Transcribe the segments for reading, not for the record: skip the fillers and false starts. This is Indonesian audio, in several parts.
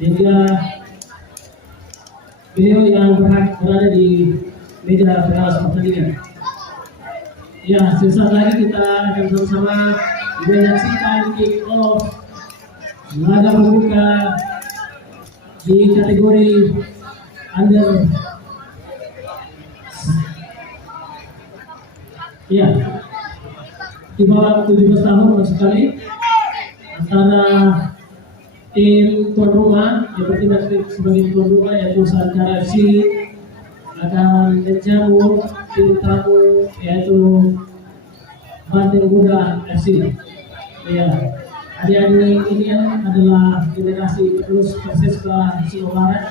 sehingga beliau yang berhak berada di meja pengawas pertandingan. Ya, sesaat lagi kita akan sama-sama menyaksikan kick off laga pembuka di kategori under ya di bawah 17 tahun maksud kali antara tim tuan rumah yang bertindak sebagai tuan rumah yaitu Santara FC akan menjamu tim tamu yaitu Banteng Muda FC. Ya, adik-adik ini adalah generasi penerus Perseska Jawa Barat.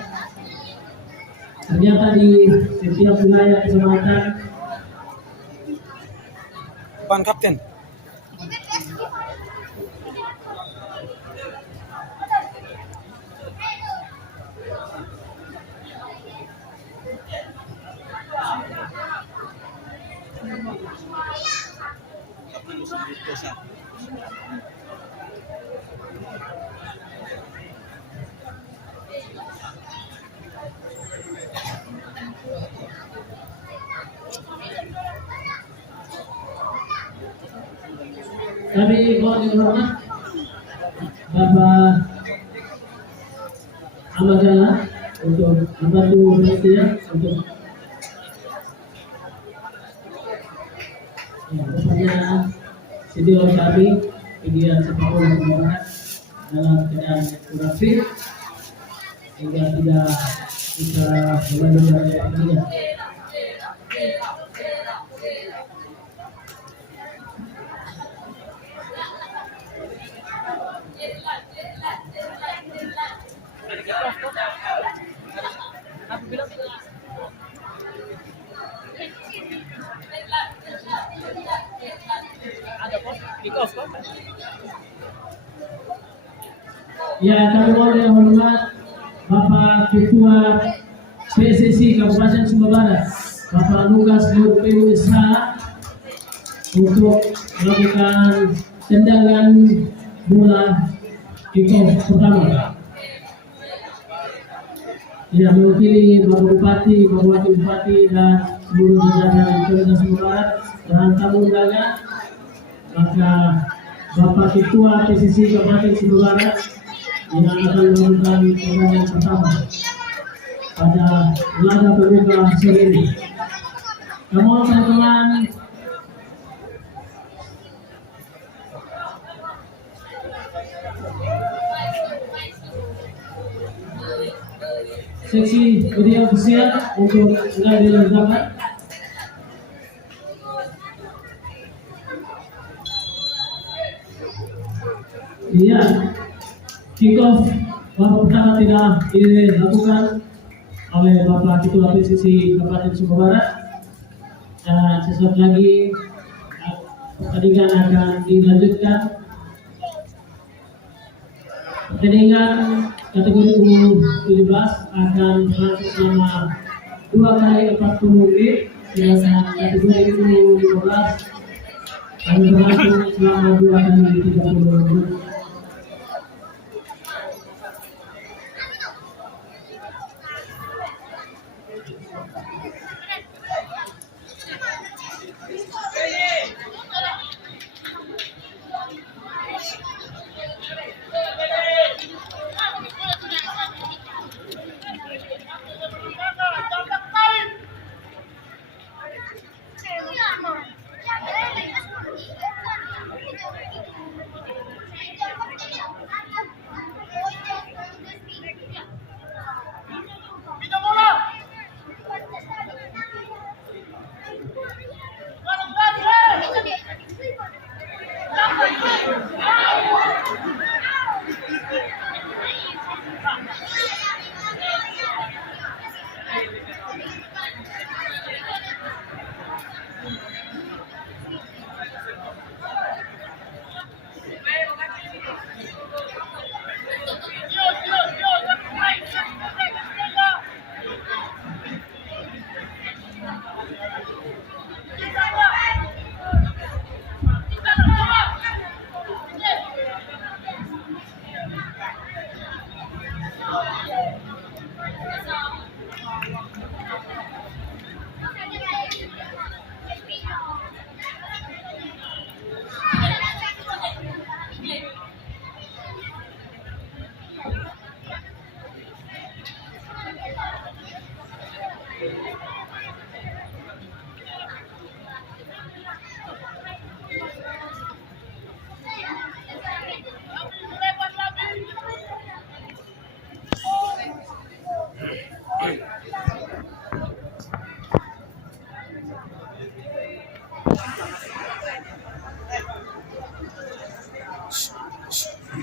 Ternyata di setiap wilayah kecamatan. Pan Kapten. Kami mohon dihormat Bapak Amagala untuk membantu panitia untuk rupanya senior kami pegiat sepak bola Jawa Barat dalam keadaan kurang fit hingga tidak bisa melanjutkan pertandingan. Ya, kami mohon yang hormat Bapak Ketua PSSI Kabupaten Sumba Barat, Bapak Lukas Nur PWSH untuk melakukan tendangan bola kick-off pertama. Ya, mewakili Bapak Bupati, Bapak Wakil Bupati dan seluruh jajaran Pemda Sumba Barat dan tamu undangan, maka Bapak Ketua PSSI Kabupaten Sumba Barat yang akan melakukan tendangan pertama pada laga pembuka sore ini. Kamu teman-teman seksi media ofisial untuk mulai dilakukan. Iya, kick-off babak pertama tidak dilakukan oleh Bapak Ketua PSSI Kabupaten Sumba Barat dan sesaat lagi pertandingan akan dilanjutkan. Pertandingan kategori U17 akan berlangsung selama 2 kali 40 menit, sedangkan kategori U15 akan berlangsung selama 2 kali 30 menit.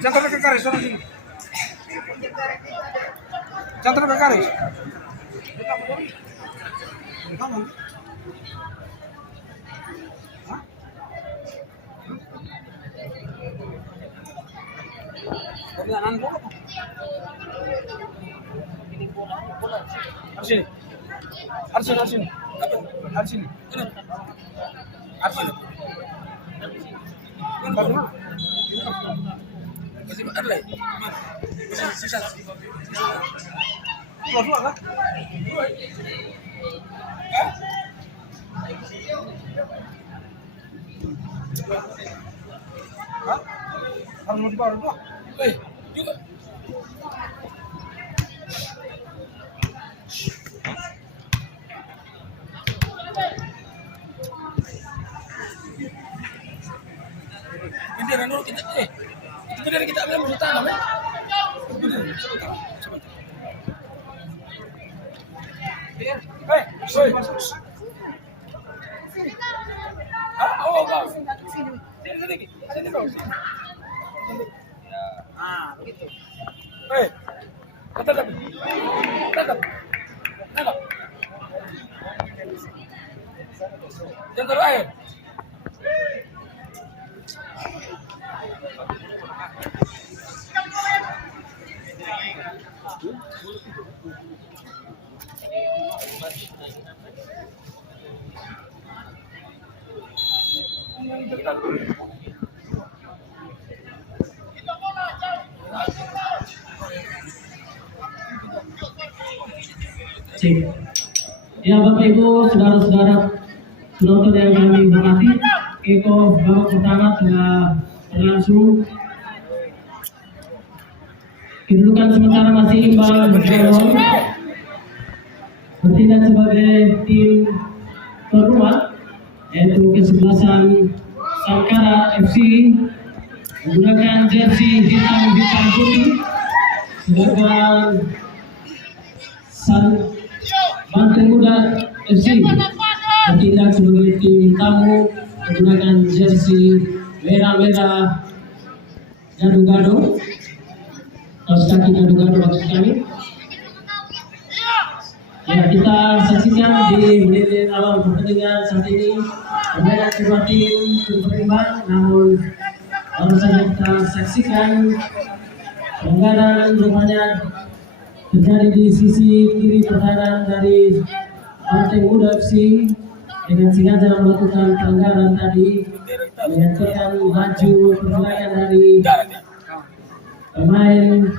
Jangan ke garis orang sini. Jangan ke garis. Kamu. Hah? Perjalanan bola. Harus sini. Harus sini. Harus sini. Harus sini. Harus sini. Bagaimana? Masih ada lagi? Masih sisa. Dua kan? Hah? Harus mau dibawa dua? Juga. Bendera dulu kita bendera kita ambil musuh tanam ya. Begitu. Tetap. Yang terakhir. Cek. Ya Bapak Ibu, saudara-saudara penonton yang kami hormati, kick-off babak pertama telah berlangsung. Kedudukan sementara masih imbang 0. Bertindak sebagai tim kedua, yaitu kesebelasan Sangkara FC menggunakan jersey hitam putih, sedangkan Banteng Muda FC bertindak sebagai tim tamu menggunakan jersey merah-merah gado-gado, kaos kaki gado-gado maksud kami. Ya, kita saksikan di menit awal pertandingan saat ini permainan kedua tim berimbang, namun baru saja kita saksikan pelanggaran rupanya terjadi di sisi kiri pertahanan dari Banteng Muda FC dengan sengaja melakukan pelanggaran tadi, menghentikan laju pergerakan dari pemain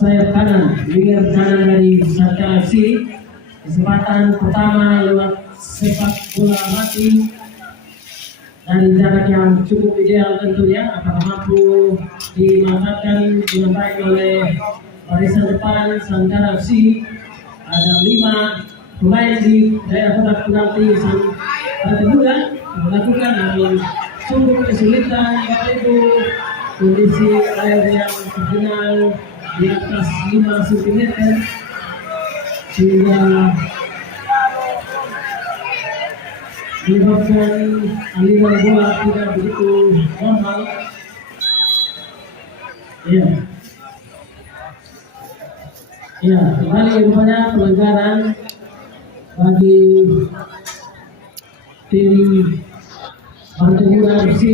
sayap kanan, winger kanan dari Sangkara FC. Kesempatan pertama lewat sepak bola mati dari jarak yang cukup ideal tentunya, apakah mampu dimanfaatkan dengan baik oleh barisan depan Sangkara FC. Ada 5 pemain di daerah kotak penalti Banteng Muda melakukan, namun sungguh kesulitan Bapak Ibu, kondisi air yang terkenal di atas 5 cm sehingga menyebabkan aliran bola tidak begitu normal. Ya, kembali rupanya pelanggaran bagi tim Banteng Muda FC.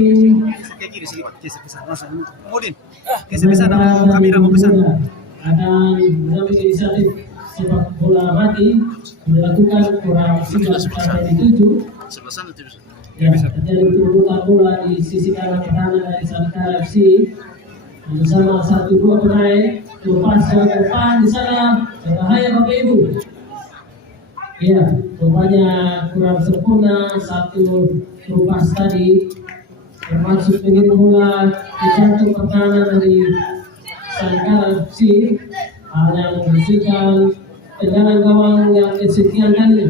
Akan mengambil inisiatif sepak bola mati dilakukan kurang 9:07. Ya, terjadi perebutan bola di sisi kanan pertahanan dari Sangkara FC bersama 1-2 pemain lepas ke depan di sana, berbahaya Bapak Ibu. Ya, rupanya kurang sempurna satu lepas tadi, termasuk mengirim bola ke jantung pertahanan dari Sangkara FC, hal yang menghasilkan tendangan gawang yang kesekian kali.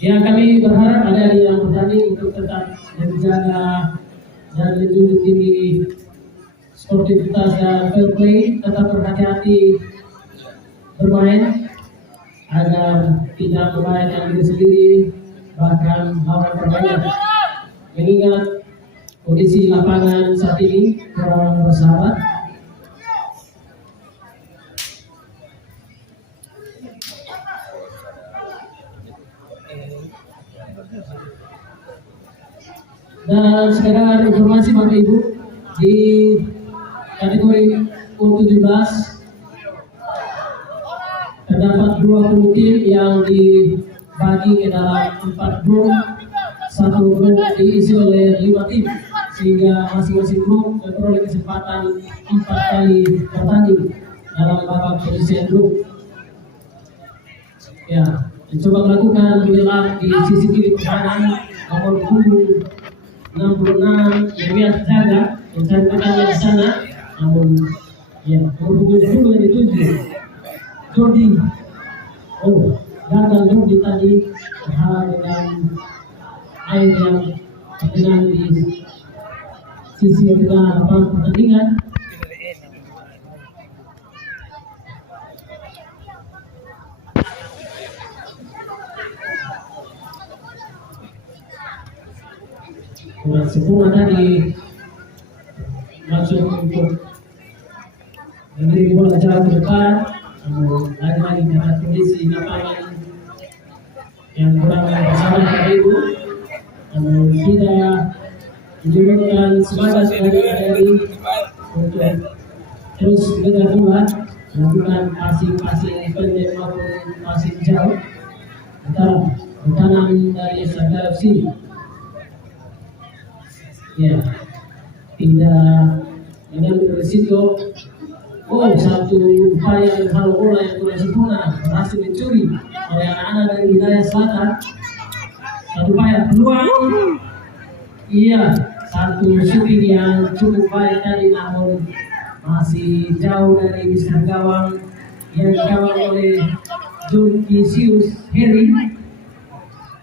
Ya, kami berharap ada yang bertanding untuk tetap menjaga dan menjunjung tinggi sportivitas dan fair play, tetap berhati-hati bermain. agar tidak membahayakan diri sendiri bahkan lawan permainan. Mengingat kondisi lapangan saat ini kurang bersahabat, dan sekedar informasi Bapak Ibu, di kategori U17 terdapat 20 tim yang dibagi ke dalam 4 grup. Satu grup diisi oleh 5 tim, sehingga masing-masing grup memperoleh kesempatan 4 kali bertanding dalam babak penyisihan grup. Ya, mencoba melakukan penyelam di sisi kiri kanan nomor punggung 66 yang biasa jaga mencari tekannya di sana, namun ya nomor punggung 10 yang dituju Jordi. Oh, gagal Jordi tadi terhalang dengan air yang tergenang di sisi tengah lapangan pertandingan. Kurang sempurna tadi masuk untuk memberi bola jauh ke depan, namun lagi-lagi karena kondisi lapangan yang kurang bersahabat Bapak Ibu, namun tidak menurunkan semangat dari untuk terus mengejar bola, melakukan passing pendek maupun passing jauh antara bertanam dari Sanggar FC. Ya, tidak mengambil risiko. Oh, satu upaya menghalau bola yang kurang sempurna berhasil mencuri oleh anak-anak dari wilayah selatan. Satu upaya peluang. Iya, satu shooting yang cukup baik tadi, namun masih jauh dari bisa gawang yang dikawal oleh John Kisius Heri.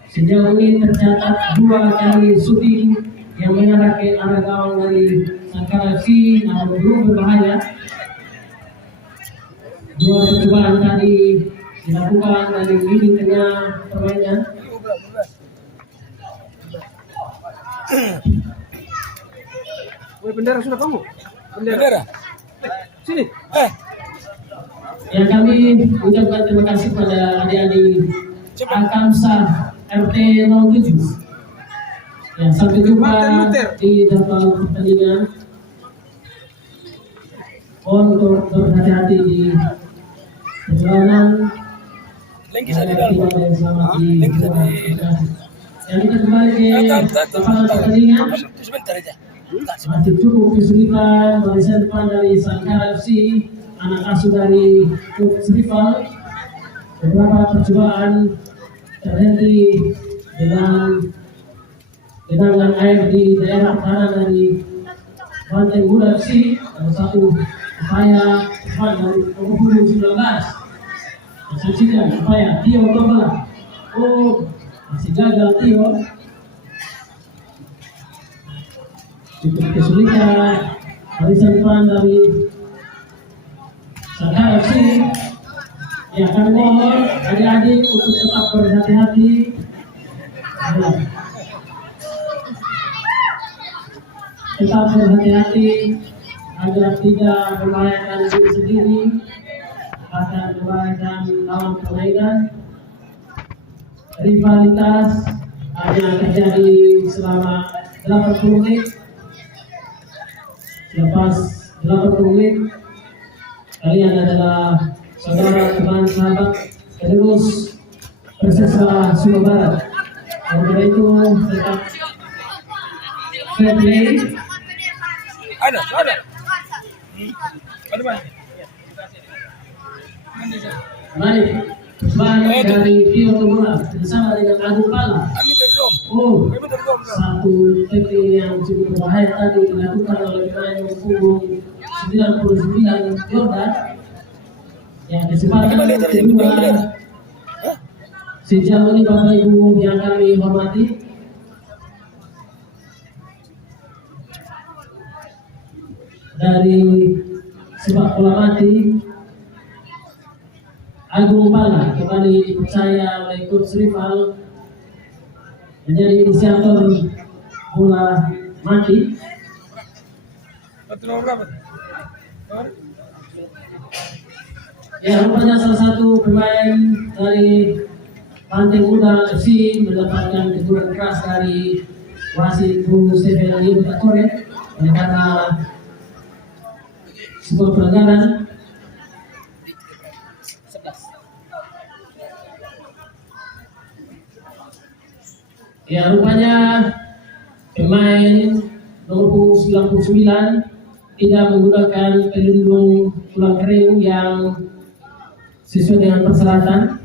Sejauh ini tercatat 2 kali shooting yang mengarah ke arah gawang dari Sangkar FC, namun belum berbahaya. 2 percobaan tadi dilakukan dari lini tengah permainan. Bendera sudah kamu? Bendera. Sini. Ya, kami ucapkan terima kasih pada adik-adik Akamsa RT 07. Ya, sampai jumpa di dalam pertandingan. Untuk berhati-hati di perjalanan. Yang kita kembali ke lapangan pertandingan. Masih cukup kesulitan barisan depan dari Sangkar FC, anak asuh dari klub rival. Beberapa percobaan terhenti dengan genangan air di daerah kanan dari Banteng Muda FC. Ada satu upaya depan dari nomor 19. Saksikan upaya Tio Toba. Oh, masih gagal Tio. Cukup kesulitan barisan depan dari Sangkar FC. Ya, kami mohon adik-adik untuk tetap berhati-hati. Tetap berhati-hati agar tidak membahayakan diri sendiri, bahkan membahayakan lawan permainan. Rivalitas hanya terjadi selama 80 menit. Lepas 80 menit, kalian adalah saudara, teman, sahabat, penerus Persesa Sumba Barat. Oleh itu tetap fair play. Ada. Baik, baik dari Tio Toba bersama dengan Agung Pala. Oh, satu tackle yang cukup berbahaya tadi dilakukan oleh pemain punggung 99 Jordan. Yang kesempatan kedua sejauh ini Bapak Ibu yang kami hormati, dari sepak bola mati Agung Pala kembali dipercaya oleh Coach Rival menjadi inisiator bola mati. Nomor berapa? Ya, rupanya salah satu pemain dari Banteng Muda FC mendapatkan teguran keras dari wasit Bung Stephen Libatore karena sebuah pelanggaran. Ya, rupanya pemain nomor 99 tidak menggunakan pelindung tulang kering yang sesuai dengan persyaratan.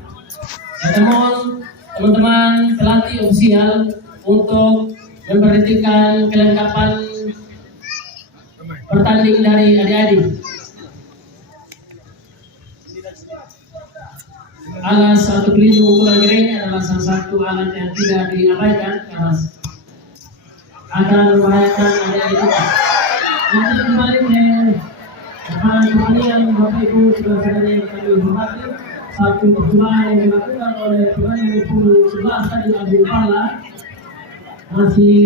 Namun teman-teman pelatih ofisial untuk memperhatikan kelengkapan bertanding dari adik-adik. Alat satu pelindung tulang kering adalah salah satu alat yang tidak diabaikan karena akan membahayakan adik-adik kita. Untuk kembali ke pertandingan Bapak Ibu saudara-saudari yang kami hormati, satu percobaan yang dilakukan oleh pemain nomor 11 tadi Agung Pala masih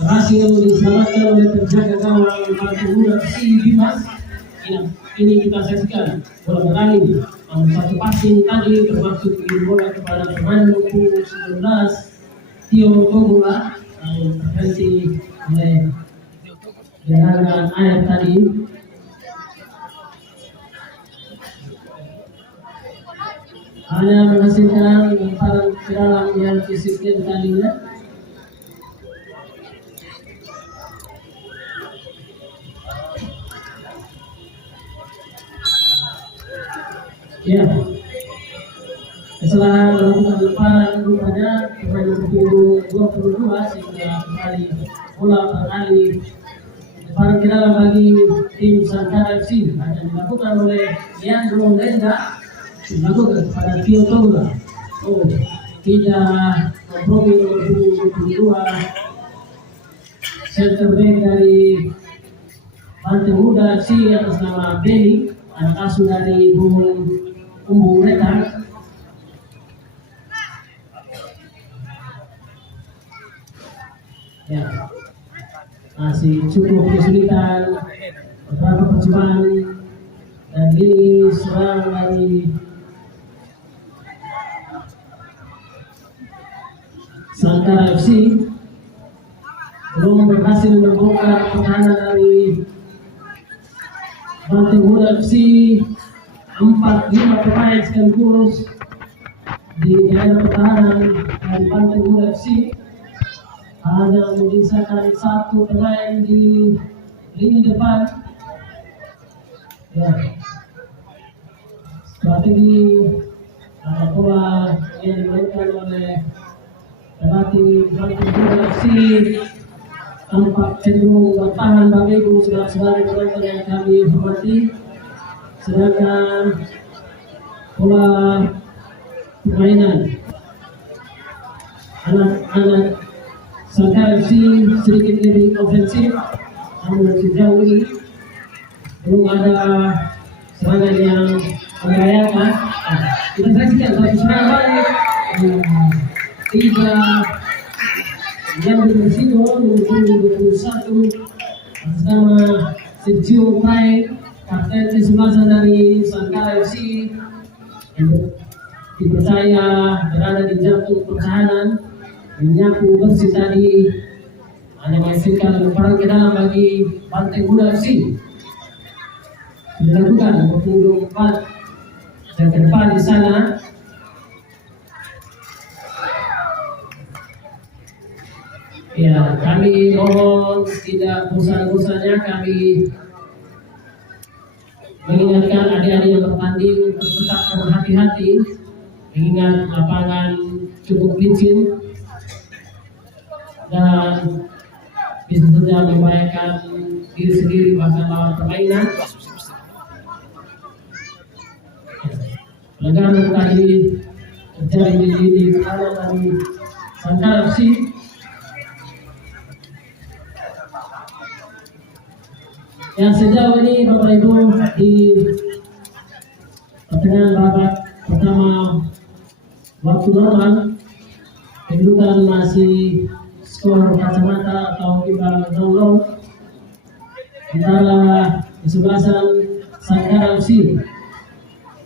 berhasil diselamatkan oleh penjaga gawang Banteng Muda si Dimas. Ini kita saksikan bola beralih. Satu passing tadi bermaksud kirim bola kepada pemain nomor 19 Tio Togola yang terhenti oleh genangan air tadi. Hanya menghasilkan lemparan ke dalam yang fisiknya tadinya. Ya, setelah melakukan lemparan rupanya pemain nomor 22 sehingga kembali bola beralih lemparan ke dalam bagi tim Santara FC hanya dilakukan oleh Leandro Lenda dilakukan kepada Tio Togola. Oh, tidak kompromi nomor 22 center back dari Banteng Muda FC atas nama Benny, anak asuh dari Umbu Mereka. Ya, masih cukup kesulitan beberapa percobaan dan ini serang dari Santara FC belum berhasil membongkar pertahanan dari Banteng Muda FC. 4-5 pemain sekaligus di daerah pertahanan dari Banteng Muda FC, hanya menyisakan satu pemain di lini depan. Ya, strategi pola yang dimainkan oleh pelatih Banteng Muda FC tampak cenderung bertahan. Bapak Ibu saudara-saudari penonton yang kami hormati, sedangkan pola permainan anak-anak Santara FC sedikit lebih ofensif, namun sejauh ini belum ada serangan yang membahayakan. Kita saksikan satu serangan balik, tiga yang bersih nomor 21 atas nama Sergio Prai, kapten kesebelasan dari Santara FC yang dipercaya berada di jantung pertahanan, menyapu bersih tadi, hanya menghasilkan lemparan ke dalam bagi Banteng Muda FC. Dilakukan 24 dan ke depan di sana. Ya, kami mohon tidak bosan-bosannya kami mengingatkan adik-adik yang bertanding untuk tetap berhati-hati, mengingat lapangan cukup licin dan bisa saja membahayakan diri sendiri bahkan lawan permainan. Pelanggaran tadi terjadi di lini kanan dari Santara FC. Yang sejauh ini Bapak Ibu di pertengahan babak bersama waktu normal, kedudukan masih skor kacamata atau imbang 0-0 antara kesebelasan Sangkara FC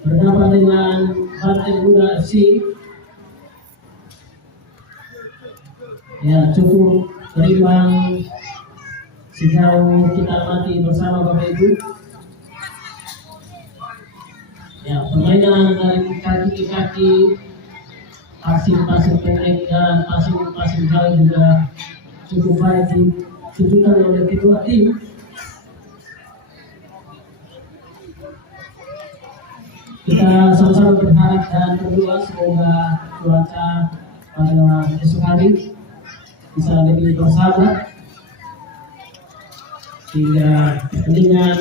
berhadapan dengan Banteng Muda FC. Ya, cukup berimbang sejauh kita amati bersama Bapak Ibu. Ya, permainan dari kaki ke kaki, passing pendek dan passing jauh juga cukup baik ditunjukkan oleh kedua tim. Kita sama-sama berharap dan berdoa semoga cuaca pada esok hari bisa lebih bersahabat sehingga pertandingan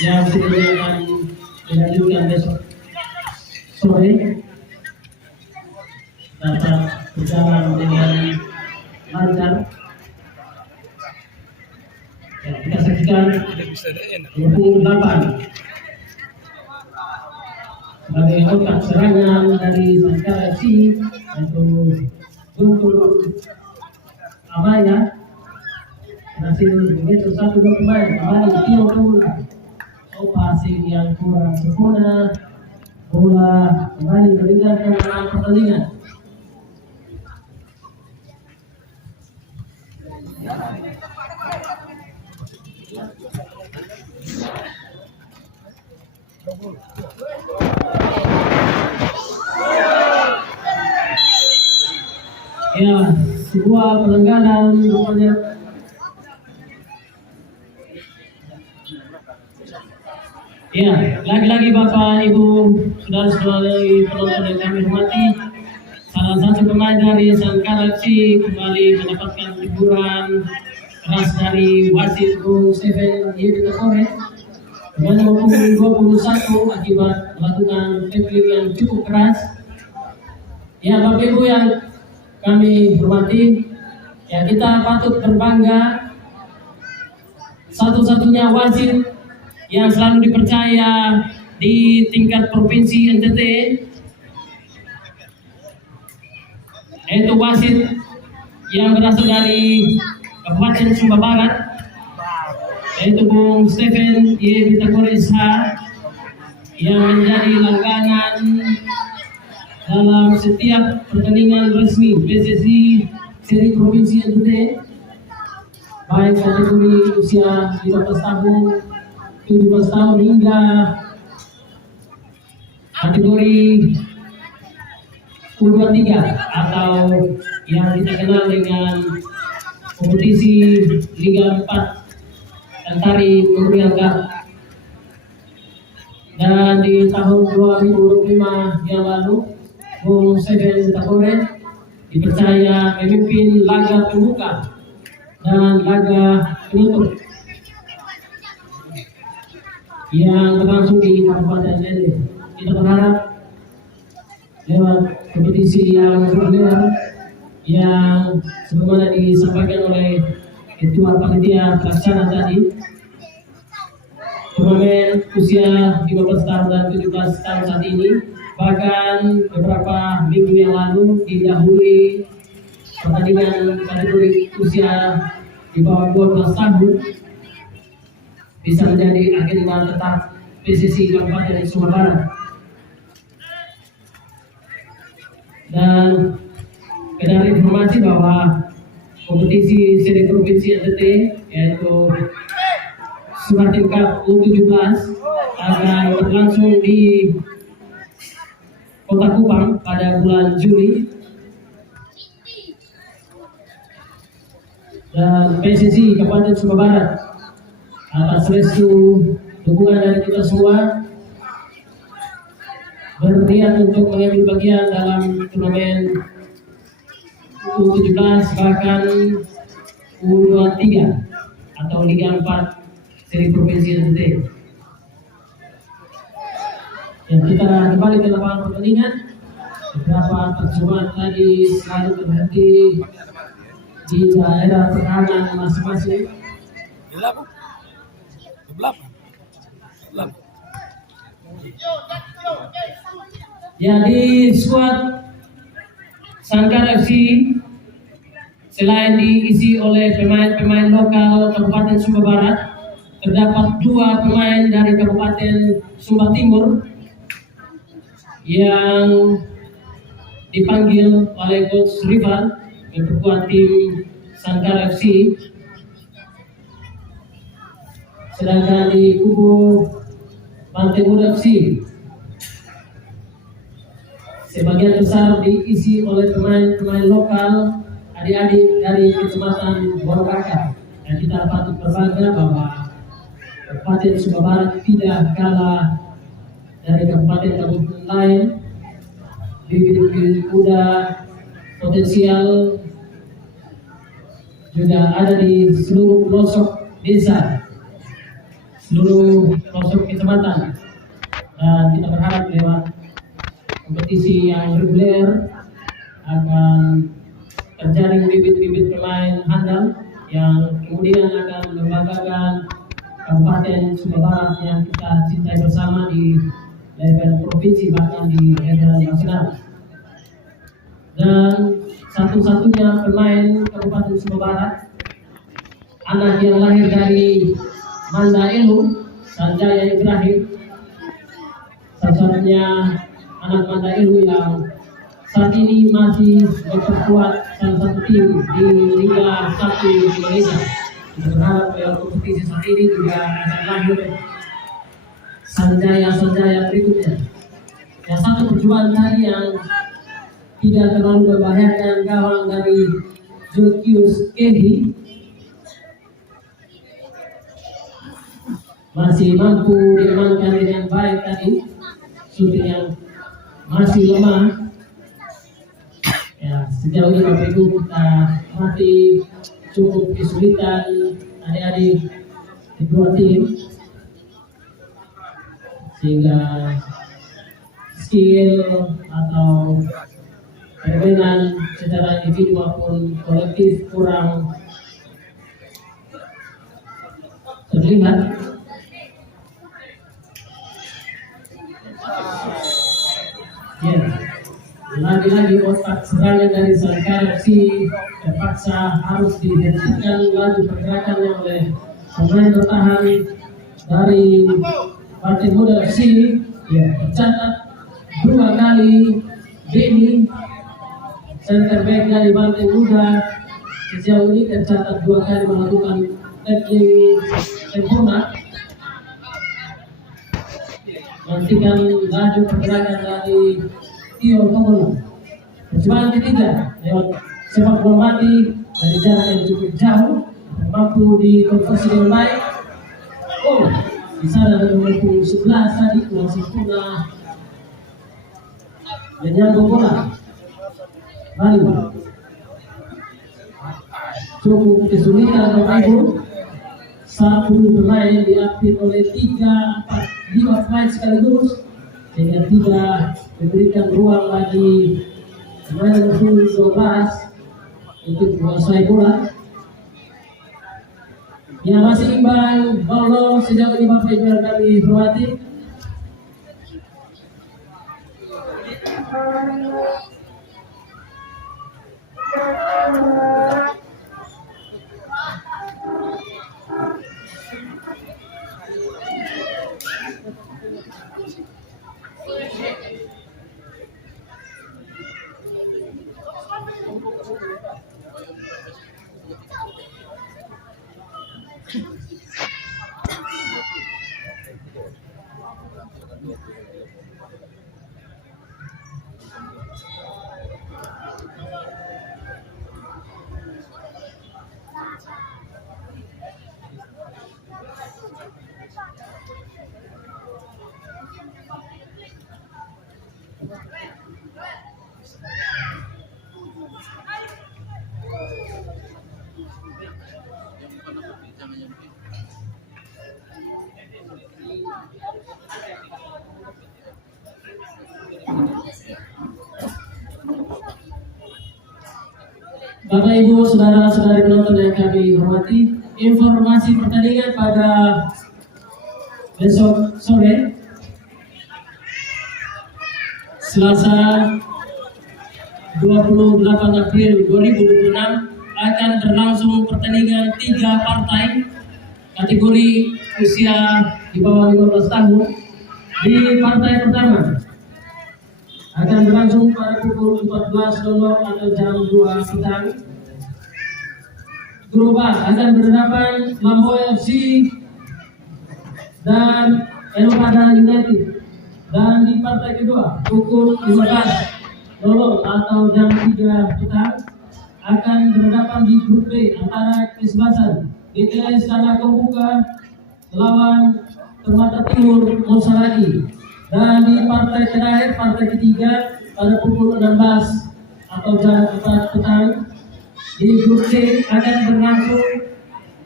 yang sebenarnya akan dilanjutkan besok sore dapat berjalan dengan lancar. Ya, kita saksikan 28 sebagai otak serangan dari Sangkara FC yaitu Guntur Amaya berhasil menyentuh satu gol pemain kembali Tio Pula. Passing yang kurang sempurna, bola kembali meninggalkan dalam pertandingan. Ya, sebuah pelanggaran rupanya. Ya, lagi-lagi Bapak Ibu saudara-saudara penonton yang kami hormati, salah satu pemain dari Sangkara FC kembali mendapatkan teguran keras dari wasit Bung Steven Yeditore dengan hukuman 21 akibat melakukan tackling yang cukup keras. Ya, Bapak Ibu yang kami hormati, ya kita patut berbangga satu-satunya wasit yang selalu dipercaya di tingkat provinsi NTT, yaitu wasit yang berasal dari Kabupaten Sumba Barat, yaitu Bung Steven Yeditore SH, yang menjadi langganan dalam setiap pertandingan resmi PSSI seri provinsi NTT, baik kategori usia 15 tahun, 17 tahun hingga kategori U23 atau yang kita kenal dengan kompetisi Liga 4 Antari Memorial Cup. Dan di tahun 2025 yang lalu, Bung Steven Yeditore dipercaya memimpin laga pembuka dan laga penutup yang berlangsung di Kabupaten Lende. Kita berharap lewat kompetisi yang bergelar yang sebagaimana disampaikan oleh Ketua Panitia Pelaksana tadi, turnamen usia 15 tahun dan 17 tahun saat ini, bahkan beberapa minggu yang lalu didahului pertandingan kategori usia di bawah 12 tahun, bisa menjadi agenda tetap PSSI Kabupaten Sumba Barat. Dan ada informasi bahwa kompetisi seri provinsi NTT yaitu Suratin Cup U17 akan berlangsung di Kota Kupang pada bulan Juli. Dan PSSI Kabupaten Sumba Barat atas restu dukungan dari kita semua berniat untuk mengambil bagian dalam turnamen U17 bahkan U23 atau Liga 4 seri provinsi NTT. Dan kita kembali ke lapangan pertandingan. Beberapa percobaan tadi selalu terhenti di daerah pertahanan masing-masing. Jadi skuad Sangkar FC selain diisi oleh pemain-pemain lokal Kabupaten Sumba Barat, terdapat 2 pemain dari Kabupaten Sumba Timur yang dipanggil oleh Coach Rival memperkuat tim Sangkar FC. Sedangkan di kubu Banteng Muda FC sebagian besar diisi oleh pemain-pemain lokal, adik-adik dari Kecamatan Borokaka. Dan kita patut berbangga bahwa Kabupaten Sumba Barat tidak kalah dari kabupaten-kabupaten lain. Bibit-bibit muda potensial juga ada di seluruh pelosok desa, seluruh pelosok kecamatan, dan kita berharap lewat kompetisi yang reguler akan terjaring bibit-bibit pemain handal yang kemudian akan membanggakan Kabupaten Sumba Barat yang kita cintai bersama di level provinsi bahkan di level nasional. Dan satu-satunya pemain Kabupaten Sumba Barat, anak yang lahir dari Manda Elu, Sanjaya Ibrahim, satu-satunya anak Manda Elu yang saat ini masih memperkuat salah satu tim di Liga 1 Indonesia. Kita berharap lewat kompetisi saat ini juga akan lahir Sanjaya berikutnya. Yang satu perjuangan tadi yang tidak terlalu membahayakan gawang dari Zulkius Kehi masih mampu diamankan dengan baik tadi, shooting yang masih lemah. Ya, sejauh ini Bapak Ibu kita masih cukup kesulitan adik-adik kedua tim, sehingga skill atau permainan secara individu maupun kolektif kurang terlihat. Ya, lagi-lagi otak serangan dari Sangkar FC terpaksa harus dihentikan laju pergerakannya oleh pemain bertahan dari Banteng Muda FC. Ya, tercatat 2 kali Beni center back dari Banteng Muda sejauh ini tercatat 2 kali melakukan tackling sempurna. Nantikan laju pergerakan dari Tio Tomono. Percobaan ketiga lewat sepak bola mati dari jarak yang cukup jauh, mampu dikonversi dengan baik. Oh, di sana ada nomor 11 tadi kurang sempurna menyambung bola. Lalu cukup kesulitan Bapak Ibu. Satu pemain diapit oleh 3, 4, 5 pemain sekaligus, sehingga tidak memberikan ruang bagi pemain nomor 12 untuk menguasai bola. Yang masih imbang 0-0 sejauh ini Bapak Ibu yang kami hormati. Bapak Ibu, saudara-saudari penonton yang kami hormati, informasi pertandingan pada besok sore Selasa 28 April 2026 akan berlangsung pertandingan 3 partai kategori usia di bawah 15 tahun. Di partai pertama akan berlangsung pada pukul 14.00 atau jam 2 petang. Grup A akan berhadapan Lambo FC dan Eropada United. Dan di partai kedua pukul 15.00 atau jam 3 petang akan berhadapan di grup B antara Kesebelasan GTS Tanah Kombuka melawan Permata Timur Monsaragi. Dan di partai terakhir, partai ketiga pada pukul 16 atau jam 4 petang di grup C akan berlangsung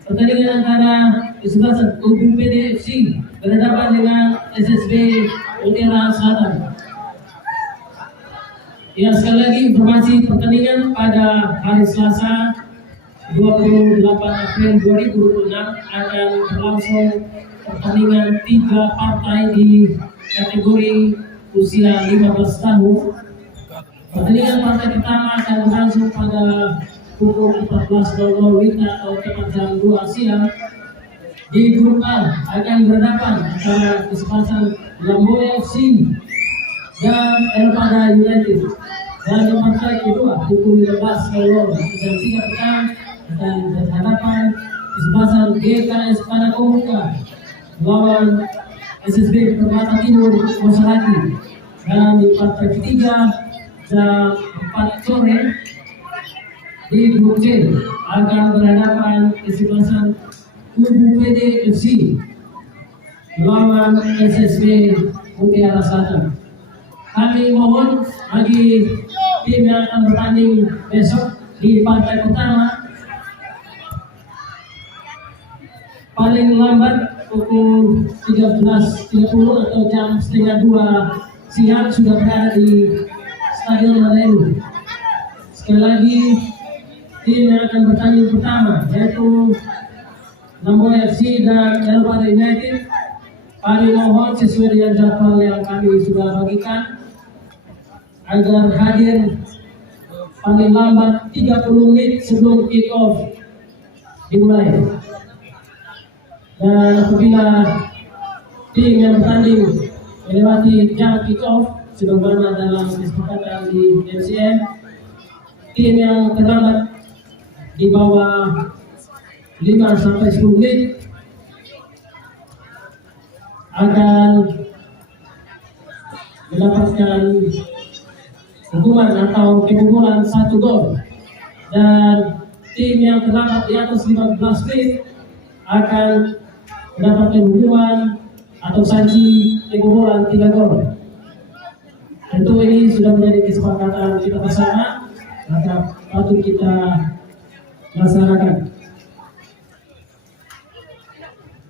pertandingan antara Kesebelasan UPD FC berhadapan dengan SSB Mutiara Selatan. Ya, sekali lagi informasi pertandingan pada hari Selasa 28 April 2026 akan berlangsung pertandingan 3 partai di kategori usia 15 tahun. Pertandingan partai pertama akan berlangsung pada pukul 14.00 WIB atau tepat jam 2 siang. Di grup A akan berhadapan antara Kesebelasan Lamboya FC dan Eropada United. Dan di partai kedua pukul 15.00 jam 3 petang akan berhadapan Kesebelasan GKS Tanah Kombuka melawan SSB Permata Timur Monsaragi. Dan di partai ketiga jam 4 sore di grup C akan berhadapan Kesebelasan UPD FC melawan SSB Mutiara Selatan. Kami mohon bagi tim yang akan bertanding besok di partai pertama paling lambat pukul 13.30 atau jam setengah 2 siang sudah berada di Stadion Madelu. Sekali lagi, tim yang akan bertanding pertama yaitu Lambo FC dan Eropada United, kami mohon sesuai dengan jadwal yang kami sudah bagikan agar hadir paling lambat 30 menit sebelum kick off dimulai. Dan apabila tim yang bertanding melewati jam kick off sebagaimana dalam kesepakatan di MCM, tim yang terlambat di bawah 5-10 menit akan mendapatkan hukuman atau kebobolan 1 gol, dan tim yang terlambat di atas 15 menit akan mendapatkan hukuman atau sanksi kebobolan 3 gol. Tentu ini sudah menjadi kesepakatan kita bersama, maka patut kita laksanakan.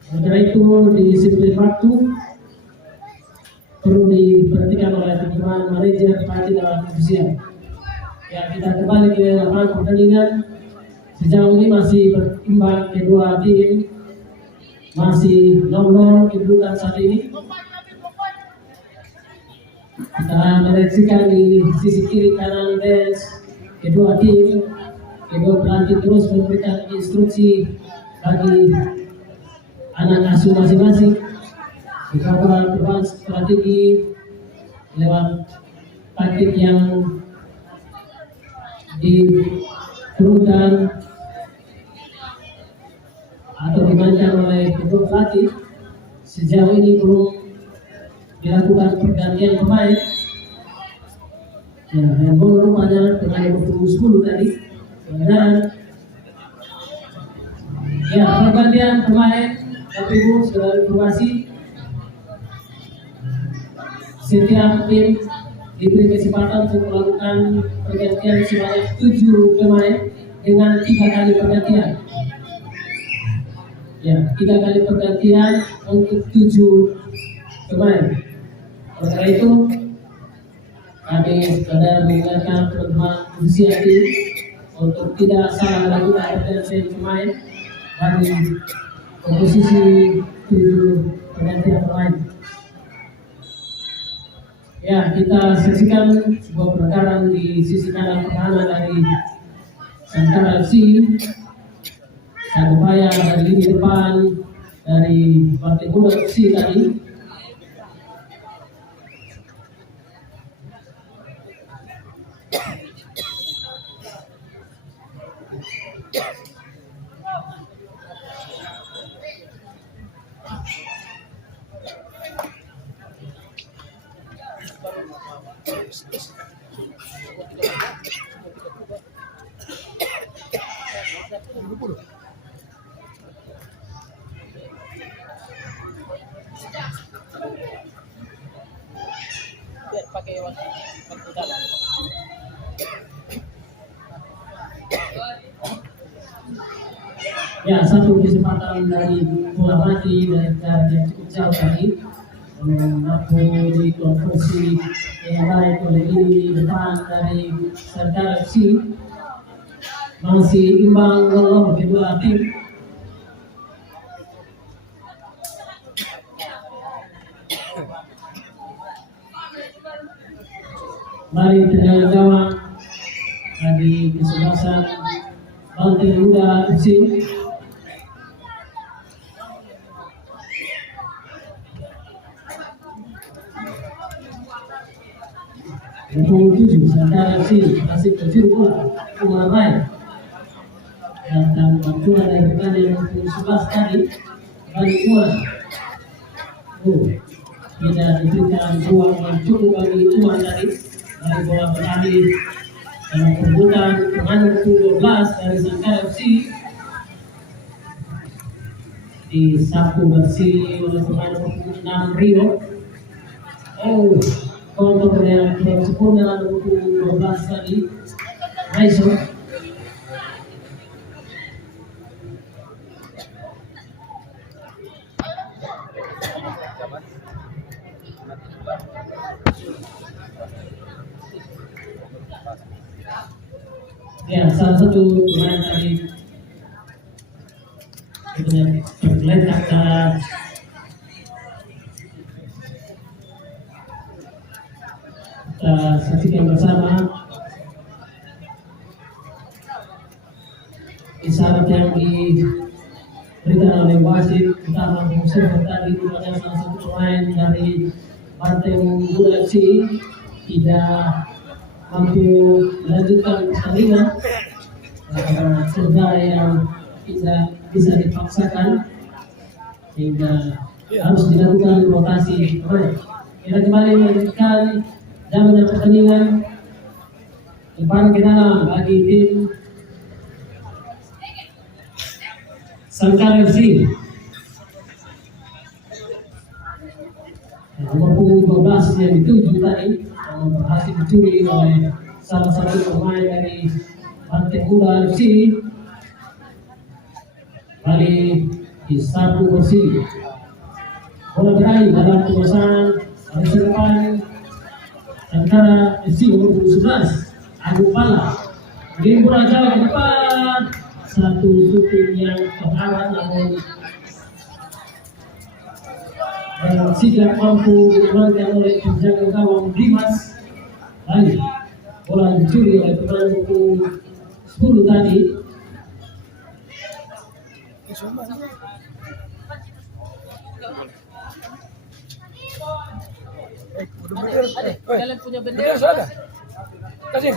Karena itu disiplin waktu perlu diperhatikan oleh teman-teman manajer pelatih dan ofisial. Ya, kita kembali ke lapangan pertandingan. Sejauh ini masih berimbang kedua tim, masih 0-0 kedudukan saat ini. Kita mereaksikan di sisi kiri kanan bench kedua tim. Kedua pelatih terus memberikan instruksi bagi anak asuh masing-masing dikawal perubahan strategi lewat taktik yang diturunkan atau dimainkan oleh kedua pelatih. Sejauh ini belum dilakukan pergantian pemain. Ya, yang baru rupanya pemain nomor 10 tadi. Dan ya, pergantian pemain KPU sudah informasi setiap tim diberi kesempatan untuk melakukan pergantian sebanyak 7 pemain dengan 3 kali pergantian. Ya, 3 kali pergantian untuk 7 pemain. Oleh itu, kami sekadar mengingatkan teman-teman usia tim untuk tidak salah melakukan pergantian pemain bagi posisi 7 pergantian pemain. Ya, kita saksikan sebuah pelanggaran di sisi kanan pertahanan dari Santara FC. Satu upaya dari lini depan dari Partai Bulan FC tadi. Biar pakai waktu dalam. Ya, satu kesempatan dari bola mati dari jarak yang cukup jauh tadi, mampu dikonversi yang baik oleh ini depan dari Santara FC. Masih imbang gol kedua tim. Mari tendangan gawang dari kesebelasan Banteng Muda FC. Nomor 7 Santara FC masih terjun bola Umar Rai dan bantuan dari pemain yang nomor 11 tadi balik bola. Tidak diberikan ruang yang cukup bagi Umar tadi. Dari bola beralih dalam perebutan pemain nomor 12 dari Santara FC disapu bersih oleh pemain nomor 6 Rio. Kontrol yang kurang sempurna nomor 12 tadi Raiso. Ya, salah satu pemain tadi tergeletak dan kita saksikan bersama isyarat yang diberikan oleh wasit utama Musa tadi kepada salah satu pemain dari Banteng Muda FC tidak mampu melanjutkan pertandingan karena cedera yang tidak bisa dipaksakan sehingga harus dilakukan rotasi pemain. Kita kembali melanjutkan jalannya pertandingan. Lemparan ke dalam bagi tim Santara FC. Nomor 12 yang dituju tadi berhasil dicuri oleh salah satu pemain dari Banteng Muda FC. Kali disapu bersih. Bola berakhir dalam penguasaan dari depan Santara FC nomor 11 Agung Pala. Ini bola jauh ke depan. Satu shooting yang terarah namun dengan sigap mampu diamankan oleh penjaga gawang Dimas. Lalu bola dicuri oleh pemain nomor 10 tadi. Kalian punya bendera ada? Kasih.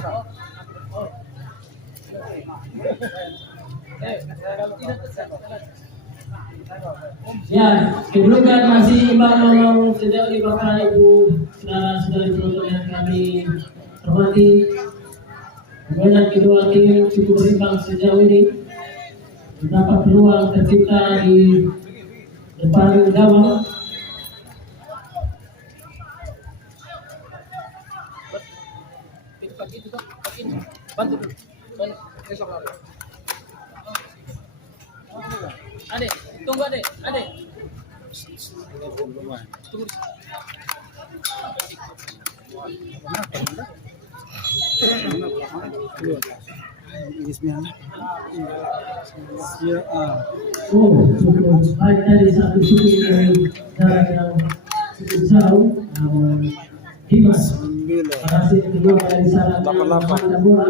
Ya, kedudukan masih imbang sejauh ini Bapak Ibu saudara-saudari penonton yang kami hormati. Permainan kedua tim cukup berimbang sejauh ini. Beberapa peluang tercipta di depan gawang. Bantu. Adek, tunggu adek. Tunggu. Cukup baik tadi satu shooting dari jarak yang cukup jauh, namun Dimas. 9. Wasit kedua dari salahnya 88. Amanda Bola.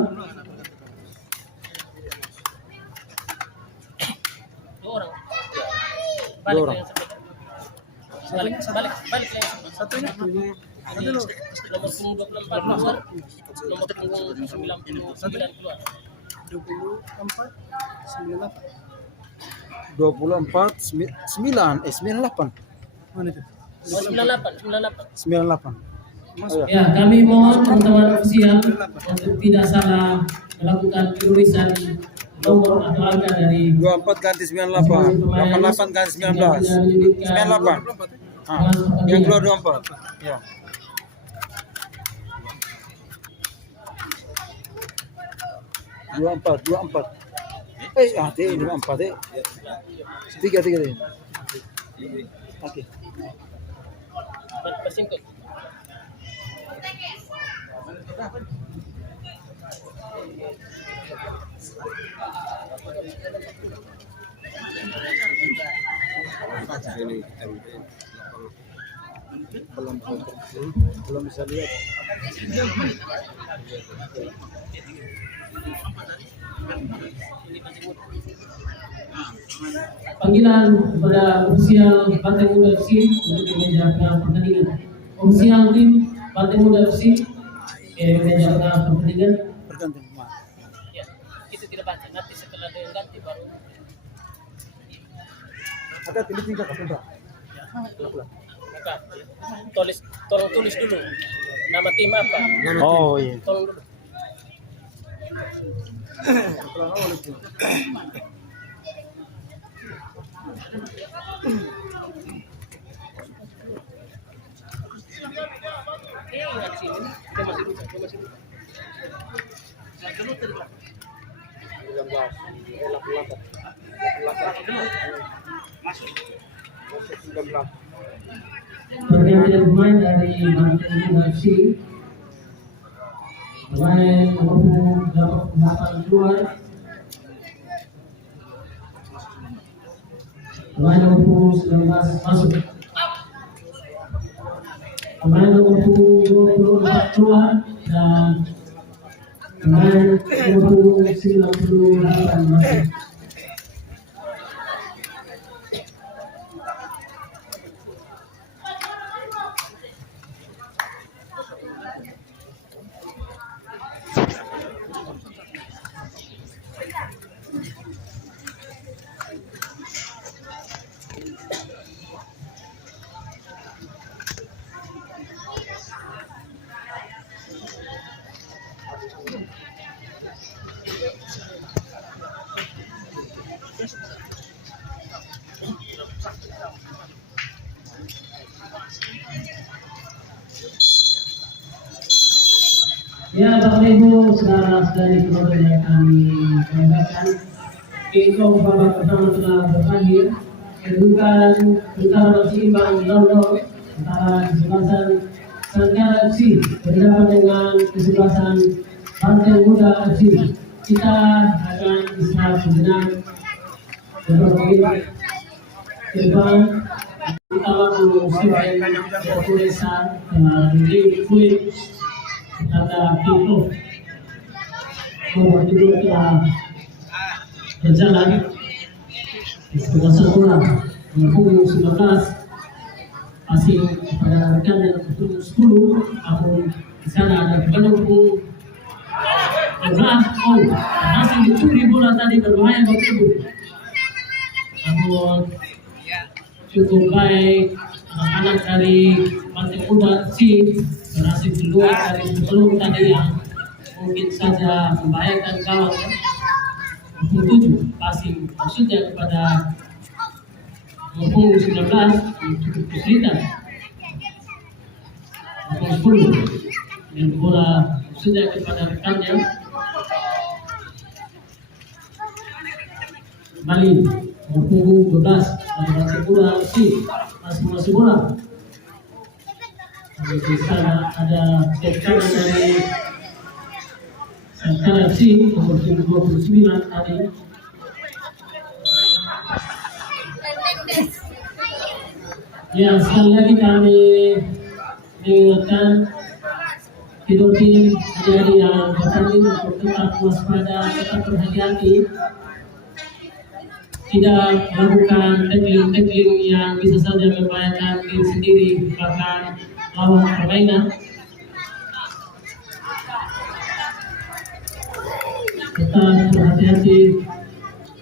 Dua orang. Dua orang. Balik yang Satunya. nomor punggung 24 keluar, nomor punggung 99 keluar. 24 9 98. Mana itu? Oh, 98. 98. Oh, ya. Ya, kami mohon teman-teman ofisial untuk tidak salah melakukan penulisan nomor atau angka dari 24 ganti 98. 88 ganti 19. 98. Ah, yang keluar 24. Ya. 24. Hati 24 tiga. Oke. Persingkut. Belum bisa lihat. Panggilan kepada ofisial Pantai Muda FC untuk meja pertandingan. Ofisial tim Pantai Muda FC meja pertandingan. Berganti. Ya, itu tidak baca. Nanti setelah dia ganti baru. Ada pilih tingkat apa? Bukan. Tolong tulis dulu. Nama tim apa? Oh iya. Tolong dulu. Ingat sini. Dia masih lupa. Pergantian pemain dari Pantai Muda FC. Pemain nomor punggung 8 keluar. Pemain nomor punggung 19 masuk. Pemain nomor punggung 24 keluar dan pemain nomor punggung 98 masuk. Ya, Bapak Ibu, saudara-saudari penonton yang kami banggakan, Kingkong babak pertama telah berakhir. Kedudukan sementara masih imbang 0-0 antara kesebelasan Sangkara FC berhadapan dengan kesebelasan Pantai Muda FC. Kita akan istirahat sejenak beberapa menit ke depan. Kita lalu siapkan tulisan review quick tanda kick-off. Nomor itu telah berjalan. Kesebelasan bola punggung 19 masih pada rekan yang punggung 10, namun di sana ada punggung 12. Masih dicuri bola tadi, berbahaya Bapak Ibu. Namun cukup baik anak-anak dari Pantai Muda FC berhasil keluar dari sebelum tadi yang mungkin saja membahayakan kawan. 7 passing maksudnya kepada punggung 19 cukup kesulitan. Punggung 10 dan bola maksudnya kepada rekannya. Kembali punggung 12 dari Pantai Muda FC masih bola. Di sana ada tekanan dari Sangkara FC nomor 29 tadi. Ya, sekali lagi kami mengingatkan kedua tim menjadi yang bertanding untuk tetap waspada, tetap berhati-hati, tidak melakukan tackling yang bisa saja membahayakan diri sendiri bahkan lawan permainan. Tetap berhati-hati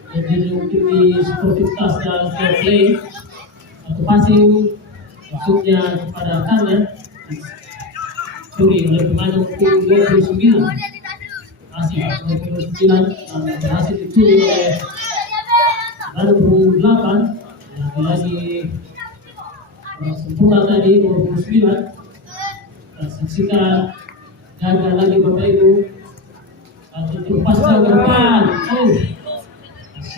menjunjung sportivitas dan fair play. Satu passing maksudnya kepada kanan oleh pemain nomor 29 masih 29 berhasil dicuri oleh nomor 8 lagi sempurna tadi nomor 29. Saksikan gagal lagi Bapak Ibu untuk lepas ke depan.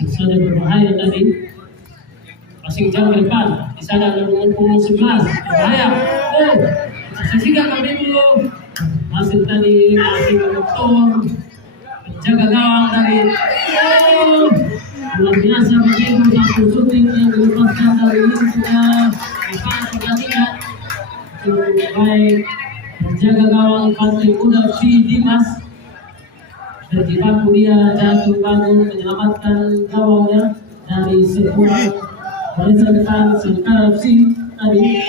Saja berbahaya tadi, masih jauh ke depan. Di sana ada nomor 11 berbahaya. Saksikan Bapak Ibu, masih tadi masih menonton penjaga gawang dari luar biasa Bapak Ibu, satu shooting yang dilepaskan dari ini sudah depan pertandingan. Baik penjaga gawang Pantai Muda si Dimas terjebak, dia jatuh bangun menyelamatkan gawangnya dari sebuah barisan depan Sengkara FC tadi.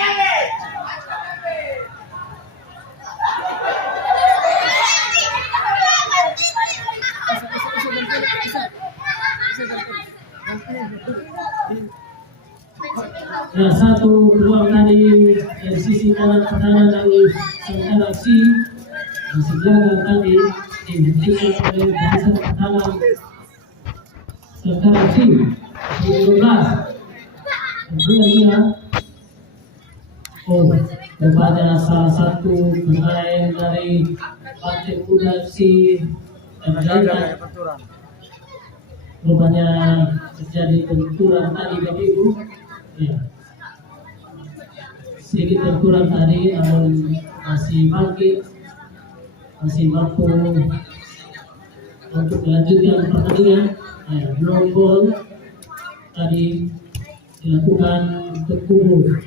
Nah, satu peluang tadi dari sisi kanan pertahanan dari Sengkara FC masih gagal tadi dihentikan oleh barisan pertahanan Sengkara FC 12. Tentunya kepada salah satu pemain dari Pantai Muda FC terjadi rupanya terjadi benturan tadi Bapak Ibu. Ya. Sedikit berkurang tadi, namun masih bangkit, masih mampu untuk melanjutkan pertandingan. Long ball tadi dilakukan untuk kubu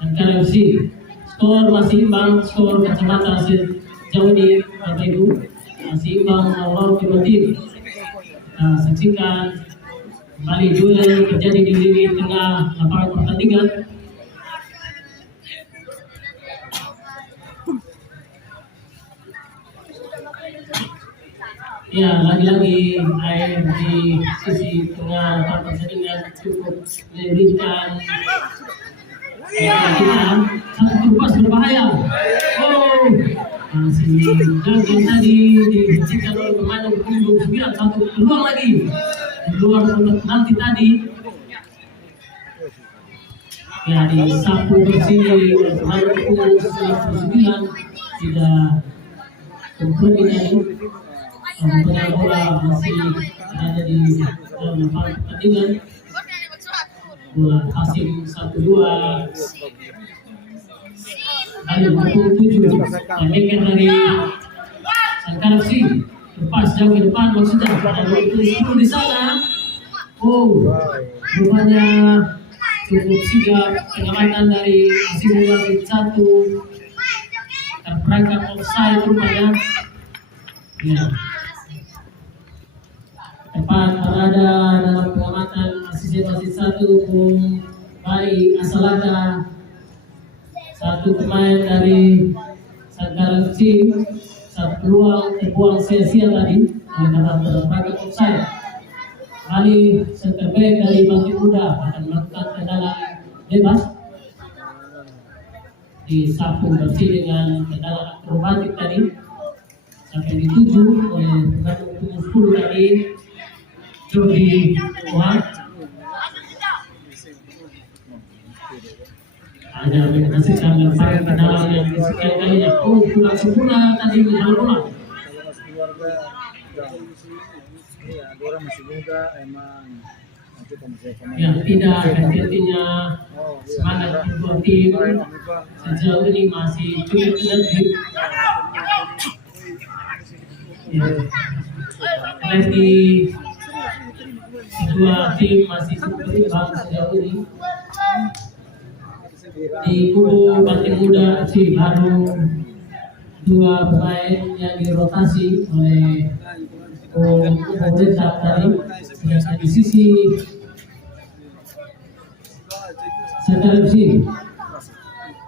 Sengkara FC. Skor masih imbang, skor kacamata sejauh ini Bapak Ibu masih imbang 0 kedua tim. Nah, saksikan kembali duel terjadi di lini tengah lapangan pertandingan. Ya, lagi-lagi air di sisi tengah lapangan pertandingan cukup menyulitkan kita. Satu terbas berbahaya. Masih gagal tadi dihentikan oleh pemain nomor 29. Satu peluang lagi di luar kotak penalti tadi. Ya, disapu bersih oleh pemain nomor 29. Tidak kompromi tadi. Pemain bola masih ada di dalam lapangan pertandingan. Bola passing 1-2. Dari 27 playmaker dari Sengkara FC lepas jauh ke depan, maksudnya pada 20 di sana. Rupanya cukup sigap pengamatan dari Asimula 1 terperangkap offside rupanya. Ya. Tepat berada dalam pengamatan asisten wasit 1 Bung Bari Asalaka, satu pemain dari Sengkara FC. Satu peluang terbuang sia-sia tadi karena terperangkap offside. Kali center back dari Pantai Muda akan melakukan tendangan bebas, disapu bersih dengan tendangan akrobatik tadi sampai dituju oleh pemain nomor 10 tadi Jody Wah. Ada menghasilkan lemparan tendangan yang disukai kalinya. Pulang sempurna tadi menjalan bola. Orang masih muda emang Ya, tidak henti-hentinya semangat kedua tim sejauh ini masih cukup lebih. Di kedua tim masih cukup berimbang sejauh ini. Di kubu Pantai Muda FC baru dua pemain yang dirotasi oleh pemerintah tadi. Sedangkan di sisi Setelevisi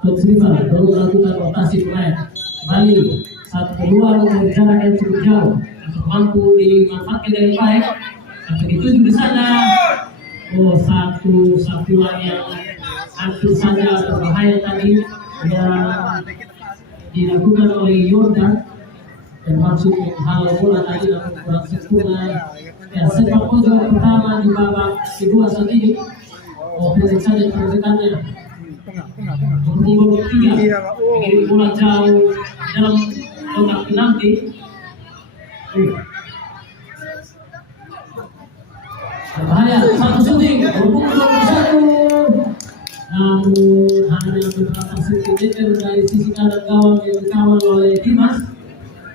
Coach Rival baru melakukan rotasi pemain. Kembali satu kedua dari jarak yang cukup jauh untuk mampu dimanfaatkan dengan baik. Atau dituju di sana. Satu satuan yang hampir saja berbahaya tadi yang dilakukan oleh Yordan dan maksud menghalau bola tadi namun kurang sempurna. Ya, sepak pojok pertama di babak kedua saat ini. Pendek saja perdekannya. Nomor 3 mengirim bola jauh dalam kotak penalti. Berbahaya, satu shooting, berpukul 21. Namun hanya beberapa sentimeter dari sisi kanan gawang yang dikawal oleh Dimas.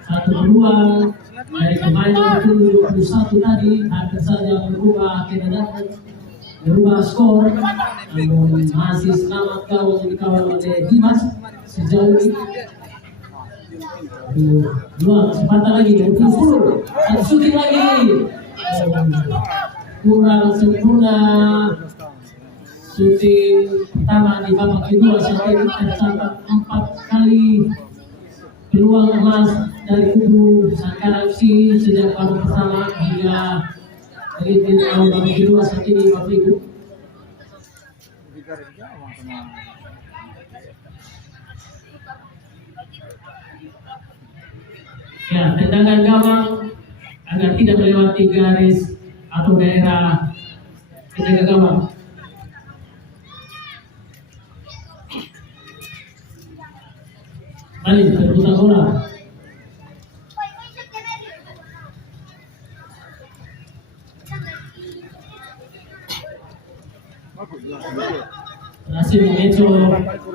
Satu peluang dari pemain nomor 21 tadi hampir saja berubah keadaan, berubah skor. Namun masih selamat gawang yang dikawal oleh Dimas sejauh ini. Dua kesempatan lagi, 20. Satu shooting lagi. Kurang sempurna shooting pertama di babak kedua saat ini tercatat 4 kali peluang emas dari kubu Sangkara FC sejak babak pertama hingga dari awal babak kedua saat ini Bapak Ibu. Ya, tendangan gawang agar tidak melewati garis atau daerah penjaga gawang. Balik terputar bola. Berhasil mengeco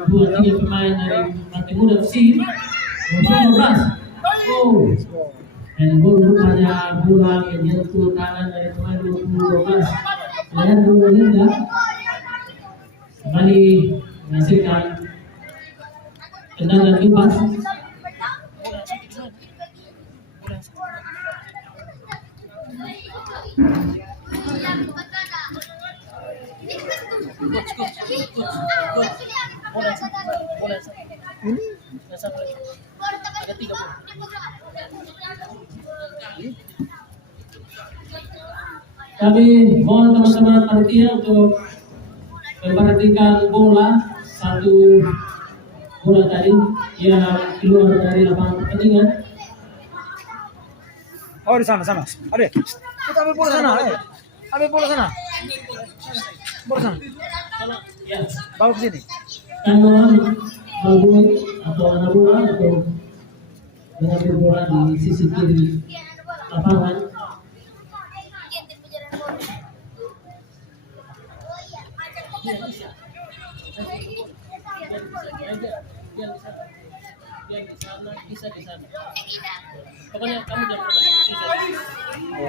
2-3 pemain dari Pantai Muda FC. 12. Dan gol rupanya bola menyentuh tangan dari pemain 12. Leandro Linda kembali menghasilkan tendangan bebas. Ada 3 pun. Kami mohon teman-teman panitia untuk memperhatikan bola satu bola tadi yang keluar dari lapangan pertandingan. Oh, di sana. Ade, kita ambil bola sana. Ambil bola sana. Bola sana. Ya, Bawa ke sini. kandungan bola atau anak bola atau mengambil bola di sisi kiri lapangan. Bisa di sana. Pokoknya kamu jangan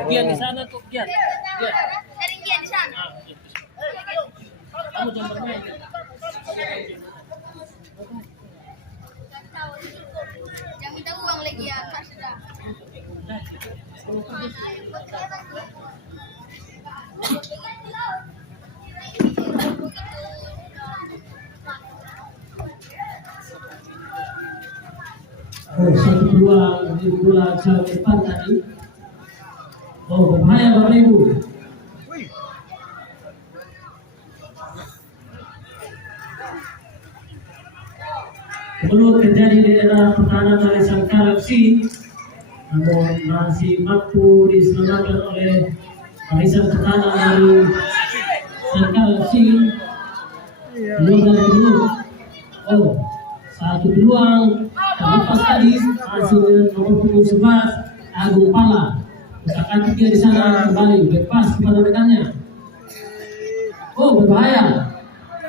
Gian di sana tuh, Gian. Sering Gian di sana. Kamu jangan bermain. Jangan minta uang lagi ya, Kak sudah. Satu peluang di bola jauh depan tadi. Berbahaya Bapak Ibu. Belum terjadi di era pertahanan dari Sangkara FC, namun masih mampu diselamatkan oleh barisan pertahanan dari Sangkara FC. Belum dari dulu. Satu peluang terlepas tadi hasil nomor punggung 11 Agung Pala. Usahakan dia di sana kembali berpas kepada rekannya. Berbahaya.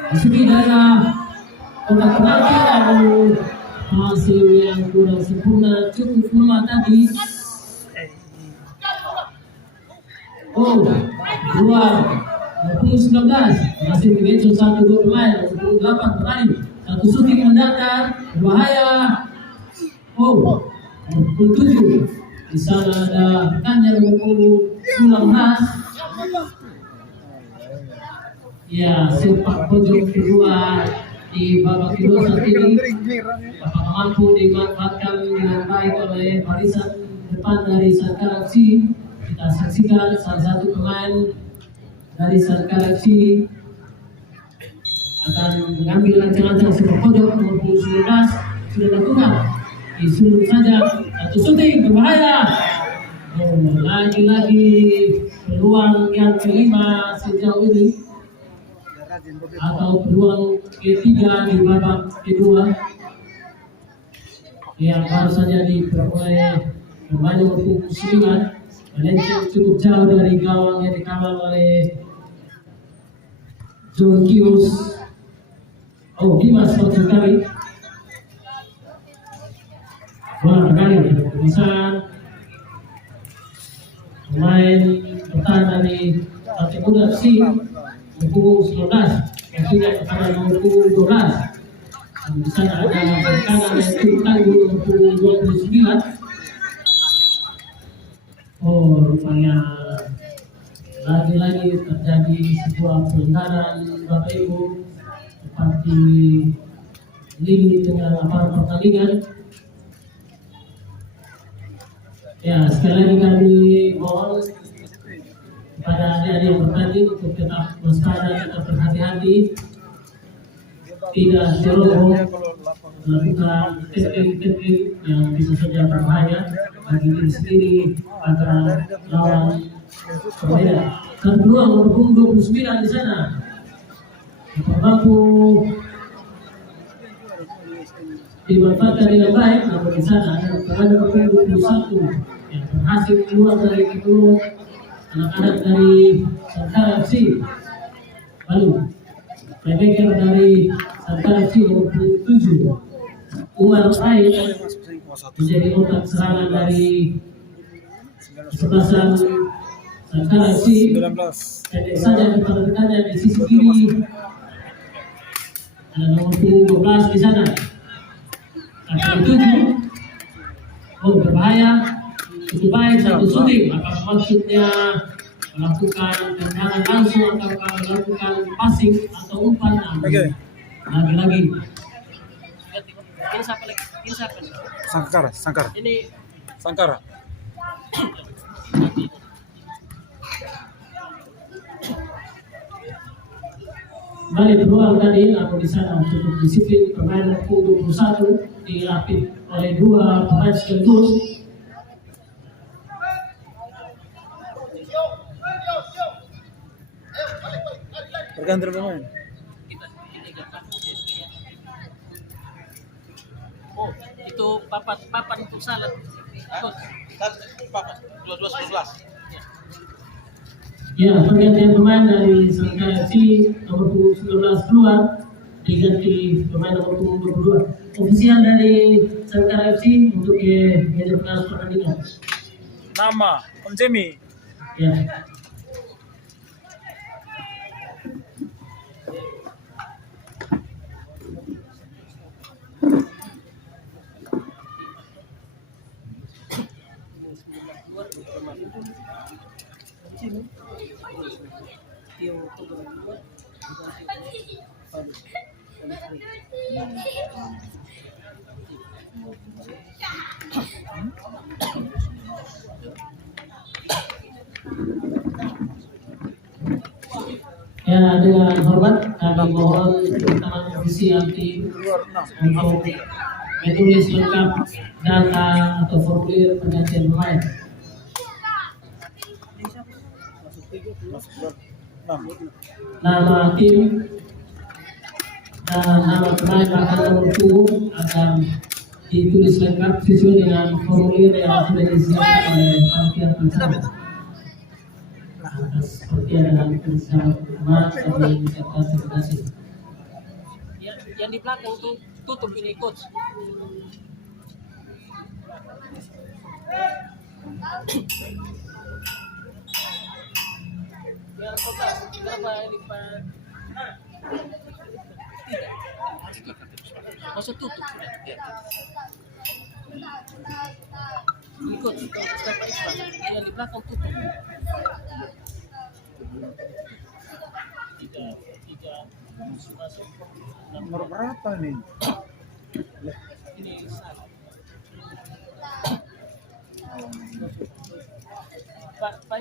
Masuki daerah kotak penalti namun hasil yang kurang sempurna cukup lemah tadi. Keluar 19 masih mengecoh 1-2 pemain 28 berani. Satu shooting mendatar berbahaya. Oh, 27. Di sana ada rekannya nomor 19. Ya, sepak pojok kedua di babak kedua saat ini. Apakah mampu dimanfaatkan dengan baik oleh barisan depan dari Sangkar FC? Kita saksikan salah satu pemain dari Sangkar FC akan mengambil lancang-lancang sepak pojok nomor 19 sudah lakukan. Disuruh saja satu syuting berbahaya. Oh, lagi-lagi peluang yang kelima sejauh ini atau peluang ketiga di babak kedua yang baru saja diperoleh pemain nomor 9. Melenceng cukup jauh dari gawang yang dikawal oleh John Kios. Oh, Dimas maksud kami. Bola kembali bisa pemain bertahan dari Partai Muda FC nomor 19 maksudnya kepada nomor 12. Di sana ada kanan yang cukup tangguh nomor 29. Oh, rupanya lagi-lagi terjadi sebuah pelanggaran Bapak Ibu seperti lini dengan aparat pertandingan. Ya, sekali lagi kami mohon kepada adik-adik yang bertanding untuk tetap waspada, tetap berhati-hati, tidak ceroboh melakukan teknik-teknik yang bisa saja berbahaya bagi diri sendiri antara lawan berbeda. Dan peluang nomor 29 di sana mampu dimanfaatkan dengan baik, namun di sana ada pemain nomor 21 yang berhasil keluar dari peluang anak-anak dari Sangkar FC. Lalu playmaker dari Sangkar FC nomor 27 Umar Said menjadi otak serangan dari kesebelasan Sangkar FC. 19. Pendek saja kepada rekannya di sisi kiri. Ada nomor 12 di sana. Kaki 7. Oh, berbahaya. Cukup baik satu syuting. Apakah maksudnya melakukan tendangan langsung atau melakukan passing atau umpan? Oke. Lagi-lagi. Ini siapa lagi? Ini siapa? Sangkar. Ini Sangkara. Balik peluang tadi, aku di sana cukup disiplin. Pemain nomor 21 diapit oleh dua pemain sekaligus. Berganti pemain. oh, itu papan untuk salad. Coach. Papan 12. Ya, pergantian pemain dari Sangkar FC nomor 19 keluar diganti pemain nomor 22. Ofisial dari Sangkar FC untuk meja pengawas pertandingan. Nama Om Jimmy. Ya. Ya, dengan hormat kami mohon teman-teman ofisial tim untuk menulis lengkap data atau formulir pergantian pemain. Nama tim dan nama pemain bahkan nomor punggung akan ditulis lengkap sesuai dengan formulir yang sudah disiapkan oleh panitia pelaksana. Seperti ada bersama teman kami menyiapkan terima kasih. Yang di belakang tuh tutup ini coach. Biar kotak berapa ini Pak? Masa tutup sudah. Ikut step by step. Yang di belakang tutup. Tiga masuk. Nomor berapa nih? Ini salah. Pak,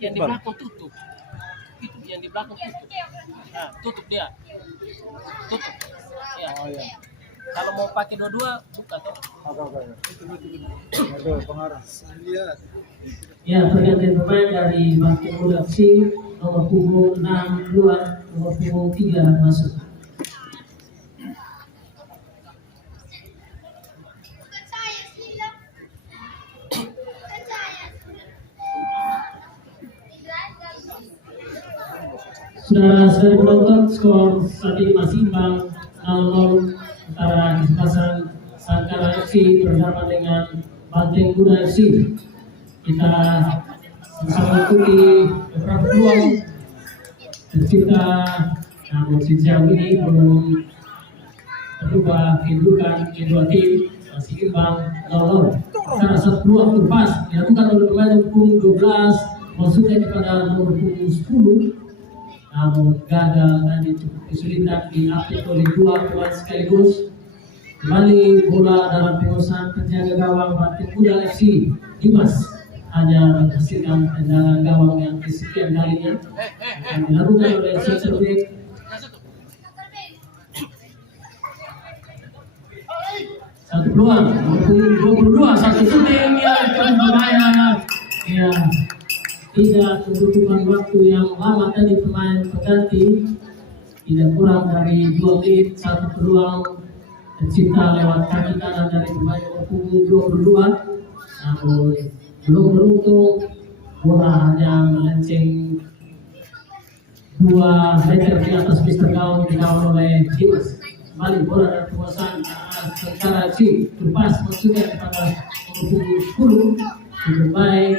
yang di belakang tutup. Itu yang di belakang tutup. Nah, tutup dia. Tutup. Ya. Oh ya. Kalau mau pakai dua-dua, buka tuh. Apa? Aduh, pengarah. Lihat. Ya, pergantian pemain dari Banteng Muda FC nomor punggung 6 keluar, nomor punggung 3 masuk. Bukan saya sila. Bukan saya. Sudah penonton, skor saat ini masih imbang 0-0 antara kesebelasan Sangkara FC bersama dengan Banteng Muda FC. Kita sama ikuti beberapa peluang tercipta, namun sejauh ini belum berubah kedudukan kedua tim, masih imbang 0-0. Salah satu peluang terpas dilakukan oleh pemain nomor punggung 12 maksudnya kepada nomor punggung 10, namun gagal tadi cukup kesulitan diapit oleh dua pemain sekaligus. Kembali bola dalam penguasaan penjaga gawang Banteng Muda FC, Dimas hanya menghasilkan tendangan gawang yang kesekian kalinya yang dilakukan oleh center back. Satu peluang, 22, satu shooting yang berbahaya. Ya, tidak membutuhkan waktu yang lama tadi pemain pengganti, tidak kurang dari 2 menit. Satu peluang tercipta lewat kaki kanan dari pemain nomor punggung 22, namun belum beruntung. Bola hanya melenceng 2 meter di atas Mister Gawang, dikawal oleh Dimas. Kembali bola dan penguasaan secara C, lepas maksudnya kepada nomor punggung 10, cukup baik.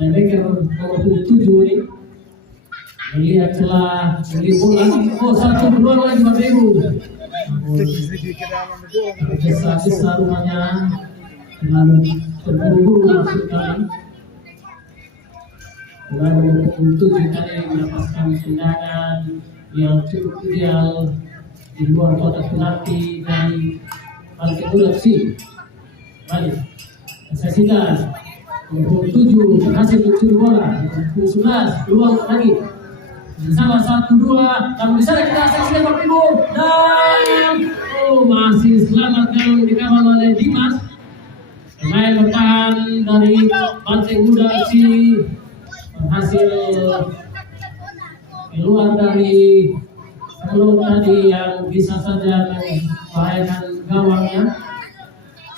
Dan Becker nomor punggung 7 ini melihat celah beli bola. Oh, satu peluang lagi Pak Begu. Besar rumahnya terlalu terburu-buru maksud kami. Bola nomor punggung 7 tadi mendapatkan tendangan yang cukup ideal di luar kotak penalti dari Banteng Muda FC. Baik, saksikan nomor 7 berhasil mencuri bola, nomor 11 peluang lagi bersama 1-2, namun di sana kita saksikan Pak Ibu dan masih selamatkan dikawal oleh Dimas. Pemain bertahan dari Banteng Muda FC berhasil keluar dari peluang tadi yang bisa saja membahayakan gawangnya.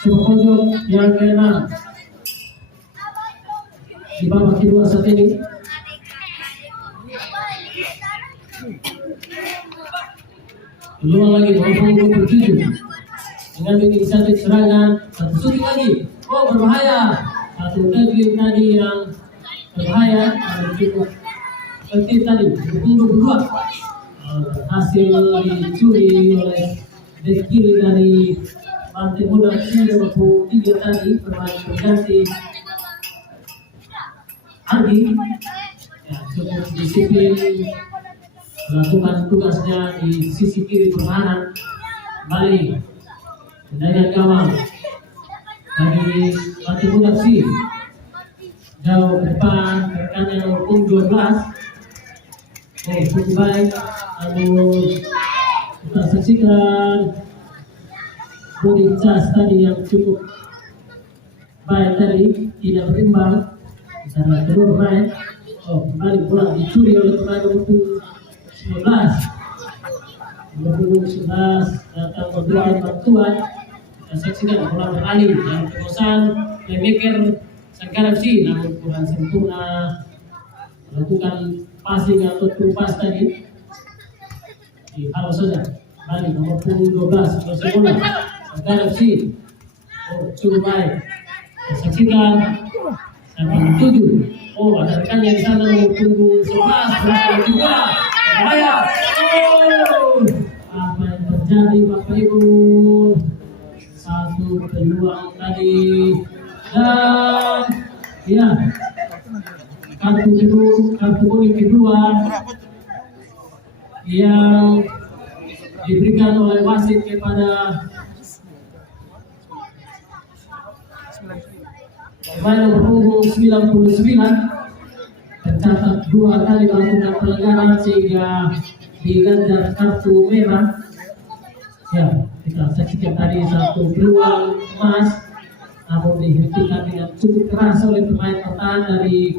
Pojok yang ke-6 di babak kedua saat ini. Peluang lagi nomor 27 dengan inisiatif serangan, satu shooting lagi. Oh, berbahaya. Satu tackling tadi yang berbahaya, cukup penting tadi. Nomor 22 hasil dicuri oleh bek kiri dari Banteng Muda FC nomor 3 tadi, pemain pengganti Ardi. Ya, cukup disiplin melakukan tugasnya di sisi kiri pertahanan. Kembali tendangan gawang bagi Banteng Muda FC, jauh ke depan rekannya nomor punggung 12. Cukup baik. Lalu kita saksikan body charge tadi yang cukup baik tadi, tidak berimbang karena kedua pemain. Kembali bola dicuri oleh pemain nomor 19. Nomor 11 datang berdoa bantuan. Kita saksikan bola beralih dan penguasaan playmaker Sangkara FC, namun kurang sempurna melakukan passing atau pas tadi. Halo saja, kembali nomor 12 masih bola Sangkara FC. Cukup baik. Saksikan sampai 7. Ada rekannya di sana nomor punggung 11 berhasil juga. Bahaya. Apa yang terjadi Bapak Ibu? Saat satu peluang tadi dan ya kartu kuning kedua yang diberikan oleh wasit kepada pemain nomor punggung 99, tercatat 2 kali melakukan pelanggaran sehingga diganjar kartu merah. Ya, kita saksikan tadi satu peluang emas, namun dihentikan dengan cukup keras oleh pemain pertahanan dari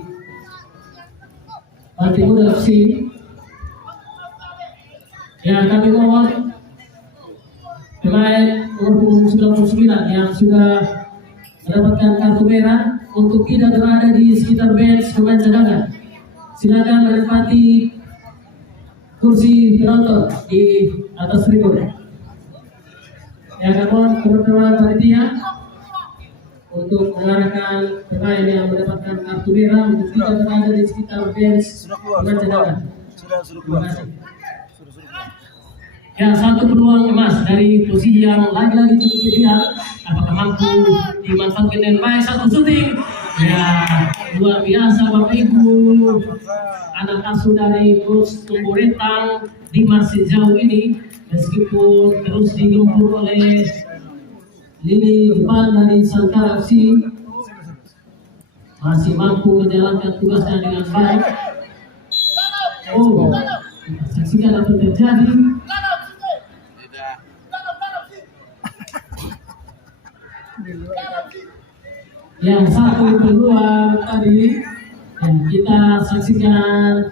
Banteng Muda FC. Ya, kami mohon pemain nomor punggung 99 yang sudah mendapatkan kartu merah untuk tidak berada di sekitar bench pemain cadangan. Silakan menempati kursi penonton di atas tribun. Ya, namun teman-teman panitia untuk mengarahkan pemain yang mendapatkan kartu merah untuk tidak berada di sekitar bench pemain cadangan. Terima kasih. Ya, satu peluang emas dari posisi yang lagi-lagi cukup ideal. Apakah mampu dimanfaatkan dengan baik? Satu syuting. Ya, luar biasa Bapak Ibu. Anak asuh dari Coach Tumbuh Rentang Dimas sejauh ini, meskipun terus digempur oleh lini depan dari Sangkara FC, masih mampu menjalankan tugasnya dengan baik. Oh, kita saksikan apa yang terjadi. Yang satu peluang tadi yang kita saksikan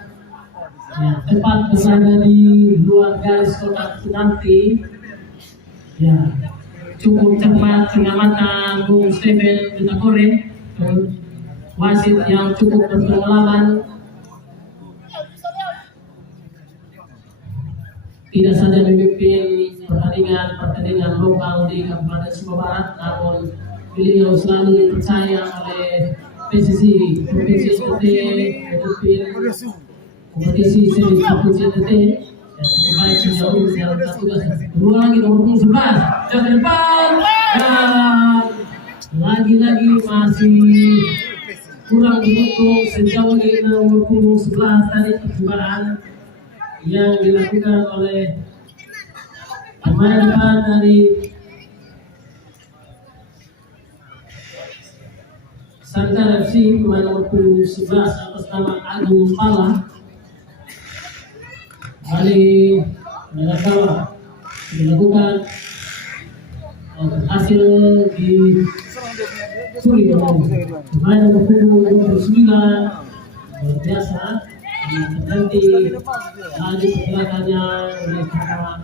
ya, tepat berada di luar garis kotak penalti. Ya, cukup cepat pengamatan Bung Steven Betakore, wasit yang cukup berpengalaman. Tidak saja memimpin pertandingan lokal di Kabupaten Sumba Barat, namun beliau selalu dipercaya oleh PSSI Provinsi NTT memimpin kompetisi seri Provinsi NTT dan cukup baik sejauh ini menjalankan tugas. Kedua lagi nomor punggung 11 jauh ke depan dan lagi-lagi masih kurang beruntung sejauh ini nomor punggung 11 tadi percobaan yang dilakukan oleh pemain depan dari Sangkara FC, pemain nomor 11 atas nama Agung Pala. Kali Nagakawa dilakukan berhasil dicuri oleh pemain nomor 29, luar biasa. Terganti lagi pergerakannya oleh kakak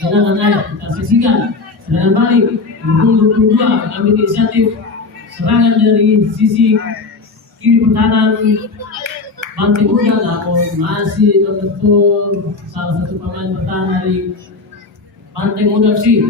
cadangan air. Kita saksikan serangan balik nomor 22 mengambil inisiatif serangan dari sisi kiri pertahanan Banteng Muda, namun masih terbentur salah satu pemain pertahanan dari Banteng Muda FC.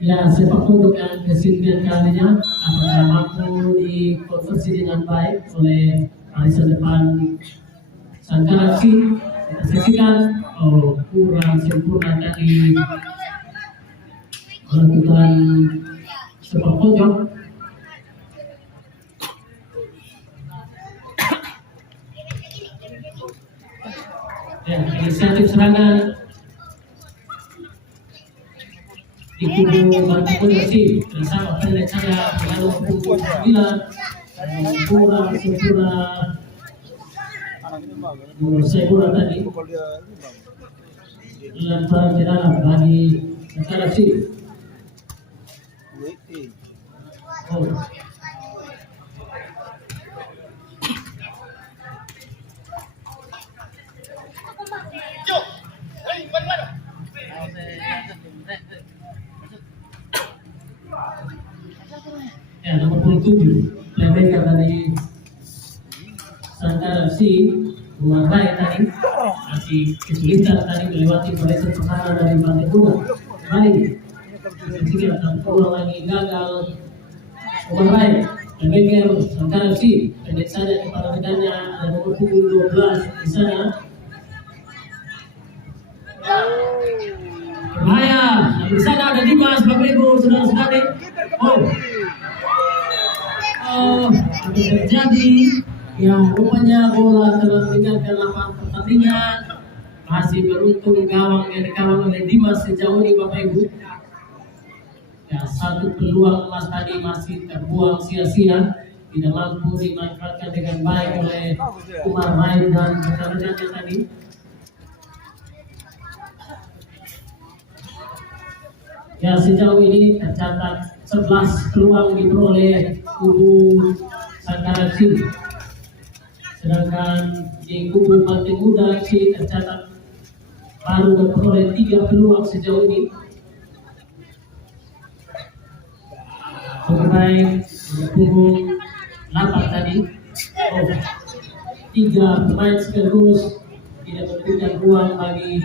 Ya, sepak bola yang kesekian kalinya apakah mampu dikonversi dengan baik oleh barisan depan Sangkara FC. Kita saksikan kurang sempurna dari melakukan sepak pojok. Ya, inisiatif serangan di kubu Banteng Muda FC bersama pendek saya dengan punggung 9 kurang sempurna saya kurang tadi lemparan ke dalam bagi Sangkara FC. Ya, nomor 27 playmaker dari Sangkara FC, Umar Rai tadi masih kesulitan tadi melewati barisan pertahanan dari Banteng Muda. Kembali jika peluang lagi gagal Umar Rai playmaker Sangkara FC, pendek saja kepada rekannya, ada nomor punggung 12 di sana. Bahaya, di sana ada Dimas Bapak Ibu saudara-saudari. Apa terjadi? Ya, rupanya bola telah meninggalkan lapangan pertandingan. Masih beruntung gawang yang dikawal oleh Dimas sejauh ini Bapak Ibu. Ya, satu peluang emas tadi masih terbuang sia-sia, tidak mampu dimanfaatkan dengan baik oleh Umar Main dan rekan-rekannya tadi. Ya, sejauh ini tercatat 11 peluang diperoleh kubu Sangkara FC. Sedangkan di kubu Banteng Muda FC tercatat baru memperoleh 3 peluang sejauh ini. Pemain kubu 8 tadi, 3 pemain sekaligus tidak memberikan ruang bagi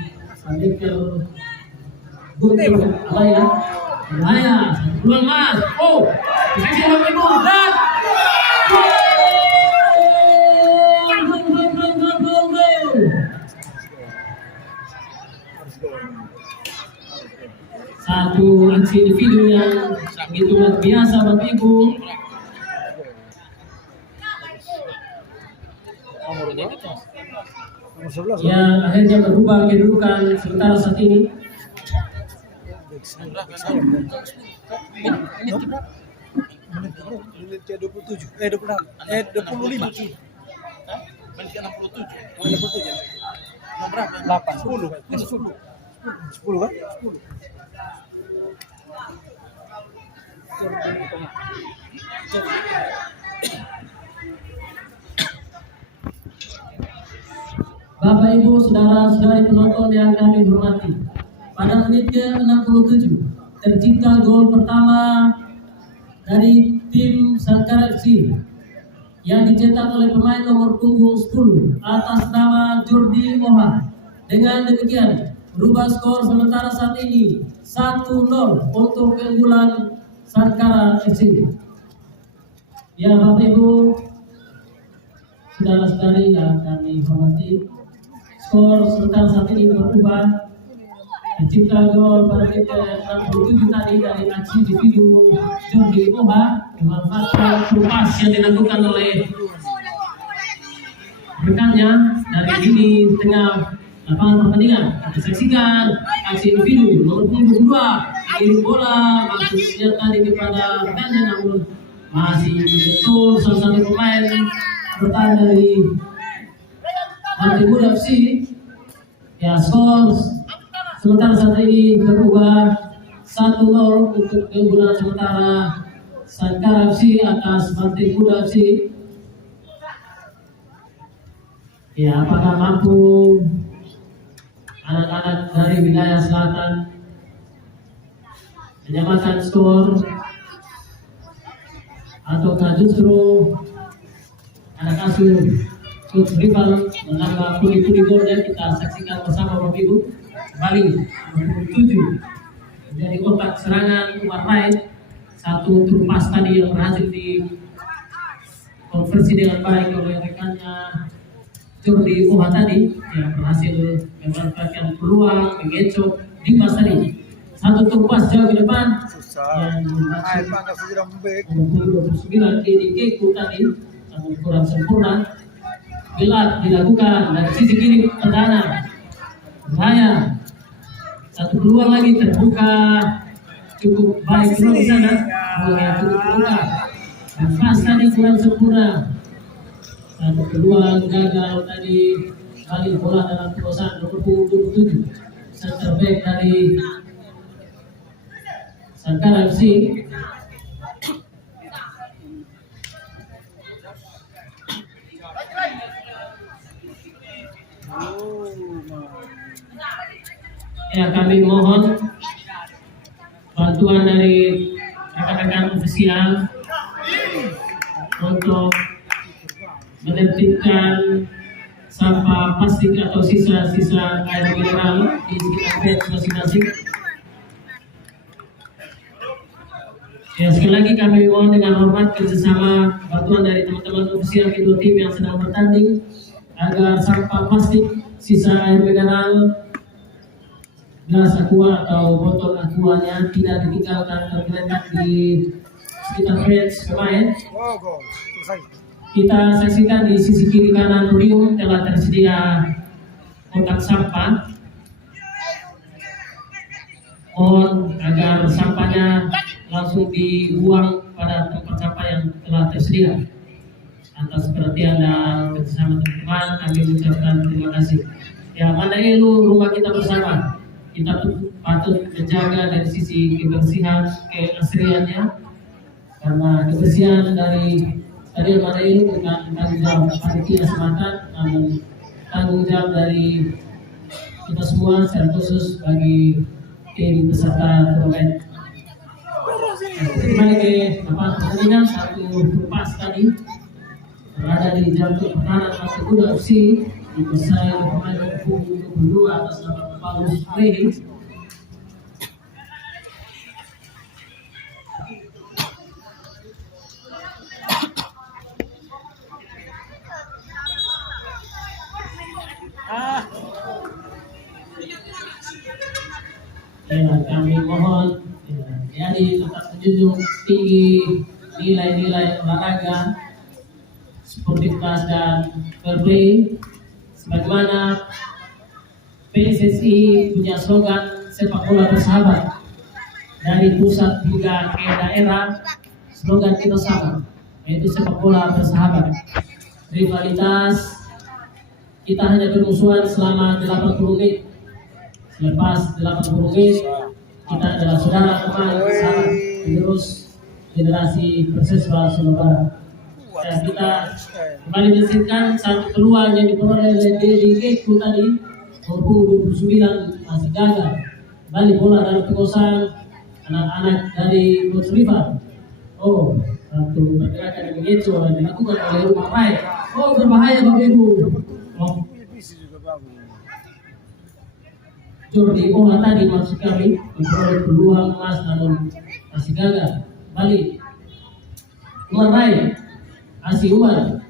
Guntur Alaya. Peluang mas, posisi Bapak Ibu dan satu aksi individu yang begitu luar biasa Bapak Ibu. Yang akhirnya berubah kedudukan sementara saat ini. Menit ke 27, 26, 25. Menit ke 67. 67. Nomor berapa? 8, 10. 10 kan? 10. Bapak Ibu saudara-saudari penonton yang kami hormati, pada menit ke-67 tercipta gol pertama dari tim Sangkara FC yang dicetak oleh pemain nomor punggung 10 atas nama Jordi Moha. Dengan demikian berubah skor sementara saat ini 1-0 untuk keunggulan Sangkara FC. Ya Bapak Ibu saudara-saudari yang kami hormati, skor sementara saat ini berubah. Tercipta gol pada menit ke-67 tadi dari aksi individu Jordi Moha, memanfaatkan pas yang dilakukan oleh rekannya dari lini tengah lapangan pertandingan. Kita saksikan aksi individu nomor punggung 2, kirim bola maksudnya tadi kepada rekannya, namun masih betul salah satu pemain bertahan dari Banteng Muda FC. Ya, skor sementara saat ini berubah 1-0 untuk keunggulan sementara Sangkara FC atas Banteng Muda FC. Ya, apakah mampu anak-anak dari wilayah selatan menyamakan skor, ataukah justru anak asuh klub rival menambah pundi-pundi golnya? Kita saksikan bersama Bapak Ibu. Kembali 7 menjadi otak serangan Umar Raid. Satu truk pas tadi yang berhasil di konversi dengan baik oleh rekannya Jordi Moha tadi, yang berhasil memanfaatkan peluang mengecok Dimas tadi. Satu truk pas jauh ke depan yang berhasil nomor 29 di Keku tadi, namun kurang sempurna. Gelat dilakukan dari sisi kiri pertahanan. Bahaya. Satu peluang lagi terbuka cukup baik di sana. Bola yang cukup terbuka. Dan pas tadi kurang sempurna. Satu peluang gagal tadi. Kali bola dalam perusahaan nomor 27. Center back dari Sangkara FC. Ya, kami mohon bantuan dari rekan-rekan ofisial untuk menertibkan sampah plastik atau sisa-sisa air mineral di sekitar bed masing-masing. Ya, sekali lagi kami mohon dengan hormat kerjasama bantuan dari teman-teman ofisial kedua tim yang sedang bertanding agar sampah plastik, sisa air mineral, gelas aqua atau botol aquanya tidak ditinggalkan tergeletak di sekitar fans pemain. Oh, gol. Selesai. Kita saksikan di sisi kiri kanan podium telah tersedia kotak sampah. Mohon agar sampahnya langsung dibuang pada tempat sampah yang telah tersedia. Atas perhatian dan kerjasama teman-teman, kami ucapkan terima kasih. Ya, mana elu rumah kita bersama. Kita patut menjaga dari sisi kebersihan, keasriannya, karena kebersihan dari mana elu bukan tanggung jawab panitia semata, namun tanggung jawab dari kita semua, secara khusus bagi tim peserta turnamen. Kembali ke pertandingan, satu pas tadi berada di jalur pertahanan Mata Kuda FC dipersai oleh pemain nomor 22 atas nama Paulus Rehi. Ya, kami mohon jadi tetap menjunjung tinggi nilai-nilai olahraga, sportivitas dan fair play, sebagaimana PSSI punya slogan sepak bola bersahabat. Dari pusat hingga ke daerah, slogan kita sama, yaitu sepak bola bersahabat. Rivalitas kita hanya bermusuhan selama 80 menit. Selepas 80 menit kita adalah saudara, teman, sahabat, penerus generasi Persisba Surabaya. Dan kita kembali menyaksikan satu peluang yang diperoleh oleh Dedi Keku tadi, nomor 29 masih gagal. Kembali bola dari pengusahaan anak-anak dari Coach Rival. Oh, satu pergerakan yang mengecoh yang dilakukan oleh Rumah Baik. Oh, berbahaya Bapak Ibu. Oh. Jordi Oha tadi maksud kami memperoleh peluang emas namun masih gagal. Balik Umar Rai, Asih Umar.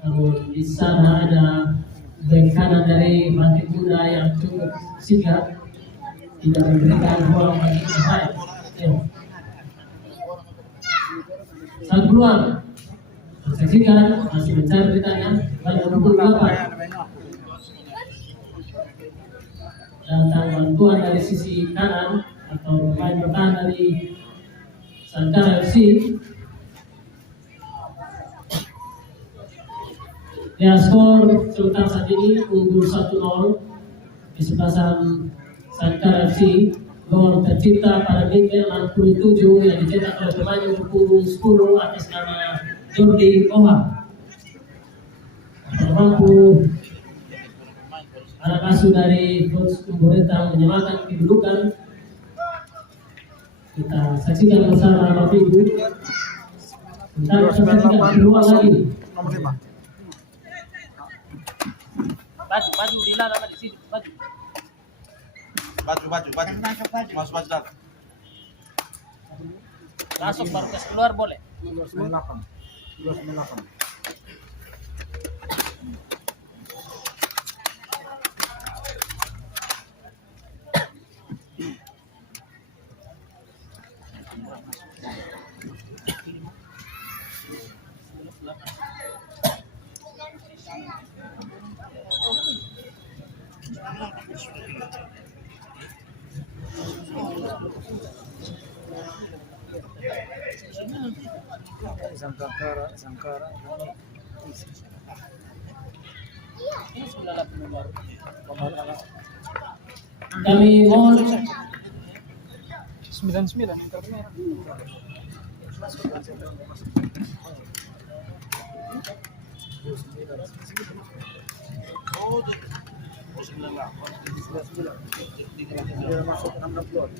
Namun di sana ada bek kanan dari Mata Kuda yang cukup sigap, tidak memberikan bola bagi Umar Rai. Satu peluang. Saksikan masih mencari beritanya. Balik nomor 8. Datang bantuan dari sisi kanan atau pemain bertahan dari Santara FC. Ya, skor sementara saat ini unggul 1-0 di sebelah Santara FC. Gol tercipta pada menit 67 yang dicetak oleh pemain nomor punggung 10 atas nama Jordi Oha. Mampu anak asuh dari Coach Umboreta menyelamatkan kedudukan. Kita saksikan bersama Bapak Ibu. Kita saksikan peluang lagi. Nomor 5. Baju dilarang di sini, baju. Masuk dalam. Masuk baru keluar boleh. 298. Sangkara. Ini 98 baru. Kami mohon 99. Masuk 60.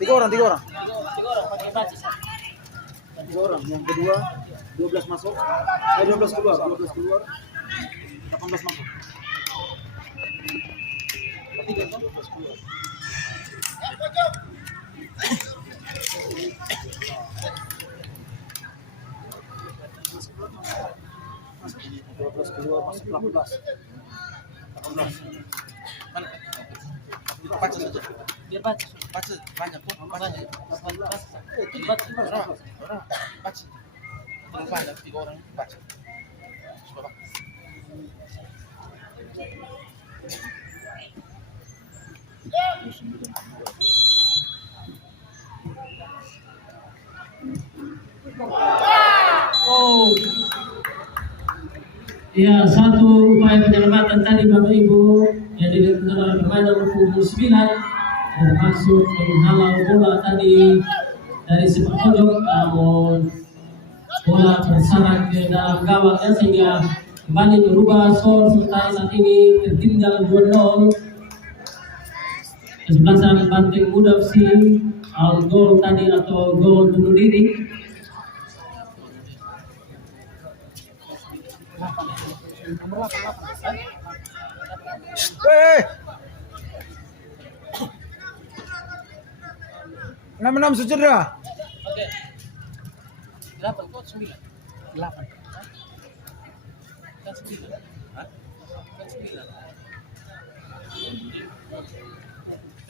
Tiga orang. Tiga orang pakai baju. 3 orang. Yang kedua 12 masuk. 12 keluar, 12 keluar. 18 masuk. 12 keluar. Masuk 12 keluar, masuk 18. 18. Mana? Baca saja. Dia baca. Baca banyak pun. Baca. Baca. Orang. Baca. Terlalu banyak 3 orang baca. Coba. Oh. Ya, satu upaya penyelamatan tadi Bapak Ibu yang dilakukan oleh pemain nomor punggung 9 bermaksud menghalau bola tadi dari sepak pojok, namun bola bersarang ke dalam gawangnya sehingga kembali merubah skor sementara saat ini tertinggal 2-0. Kesebelasan Banteng Muda FC, gol tadi atau gol bunuh diri. Hei. 6 sejera. Oke. 8 kok 9. 8. Kan 9. Hah? Kan 9.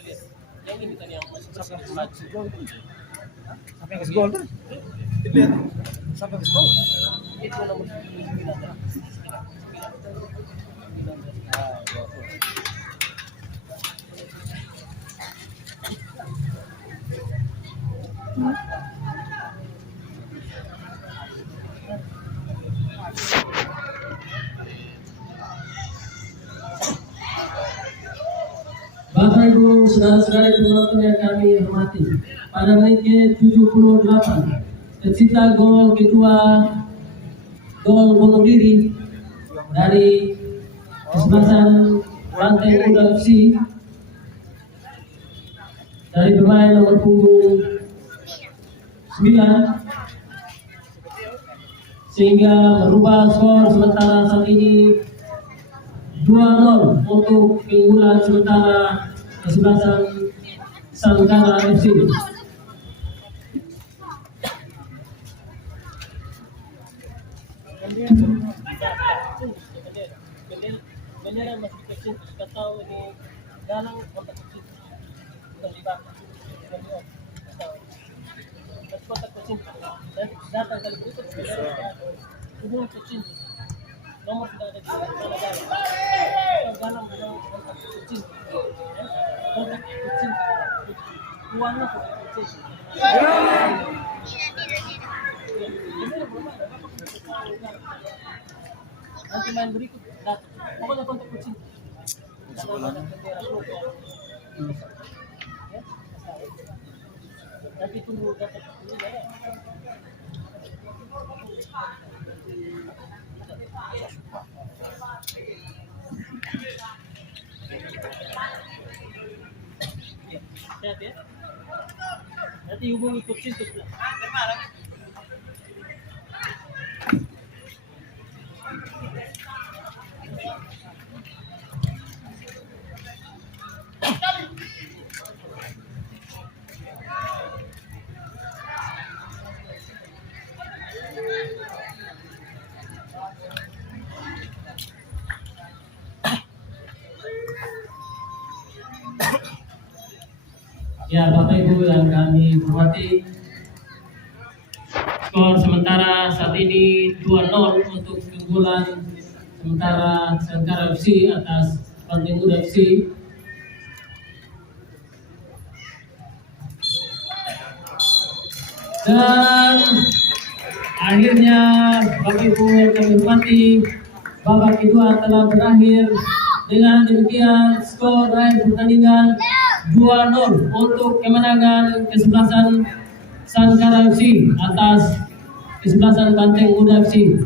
Lihat. Yang ini kan yang masuk Sampai ke gol tuh. Lihat. Sampai ke gol. itu nomor 9. Bapak Ibu, saudara-saudara penonton yang kami hormati, pada menit ke-78 tercipta gol kedua, gol bunuh diri dari kesebelasan Banteng Muda FC dari pemain nomor punggung 9 sehingga merubah skor sementara saat ini 2-0 untuk keunggulan sementara kesebelasan Sangkara FC. Bendera masih kecil, kita tahu ini dalam kotak kecil, bukan di bawah, bukan di bawah. Kotak kecil, dan datang kali berikut bendera hubung kecil, nomor sudah ada di sana dalam kotak kecil, kotak kecil, uangnya kotak kecil. Nanti main berikut datang. Pokoknya kontak kucing. Nanti tunggu dapat dulu ya. Lihat ya. Nanti hubungi kucing terus. Ya, Bapak Ibu yang kami hormati, skor sementara saat ini 2-0 untuk keunggulan sementara Sangkara FC atas Banteng Muda FC. Dan akhirnya Bapak Ibu yang kami hormati, babak kedua telah berakhir dengan demikian skor akhir pertandingan 2-0 untuk kemenangan kesebelasan Sangkara FC atas kesebelasan Banteng Muda FC.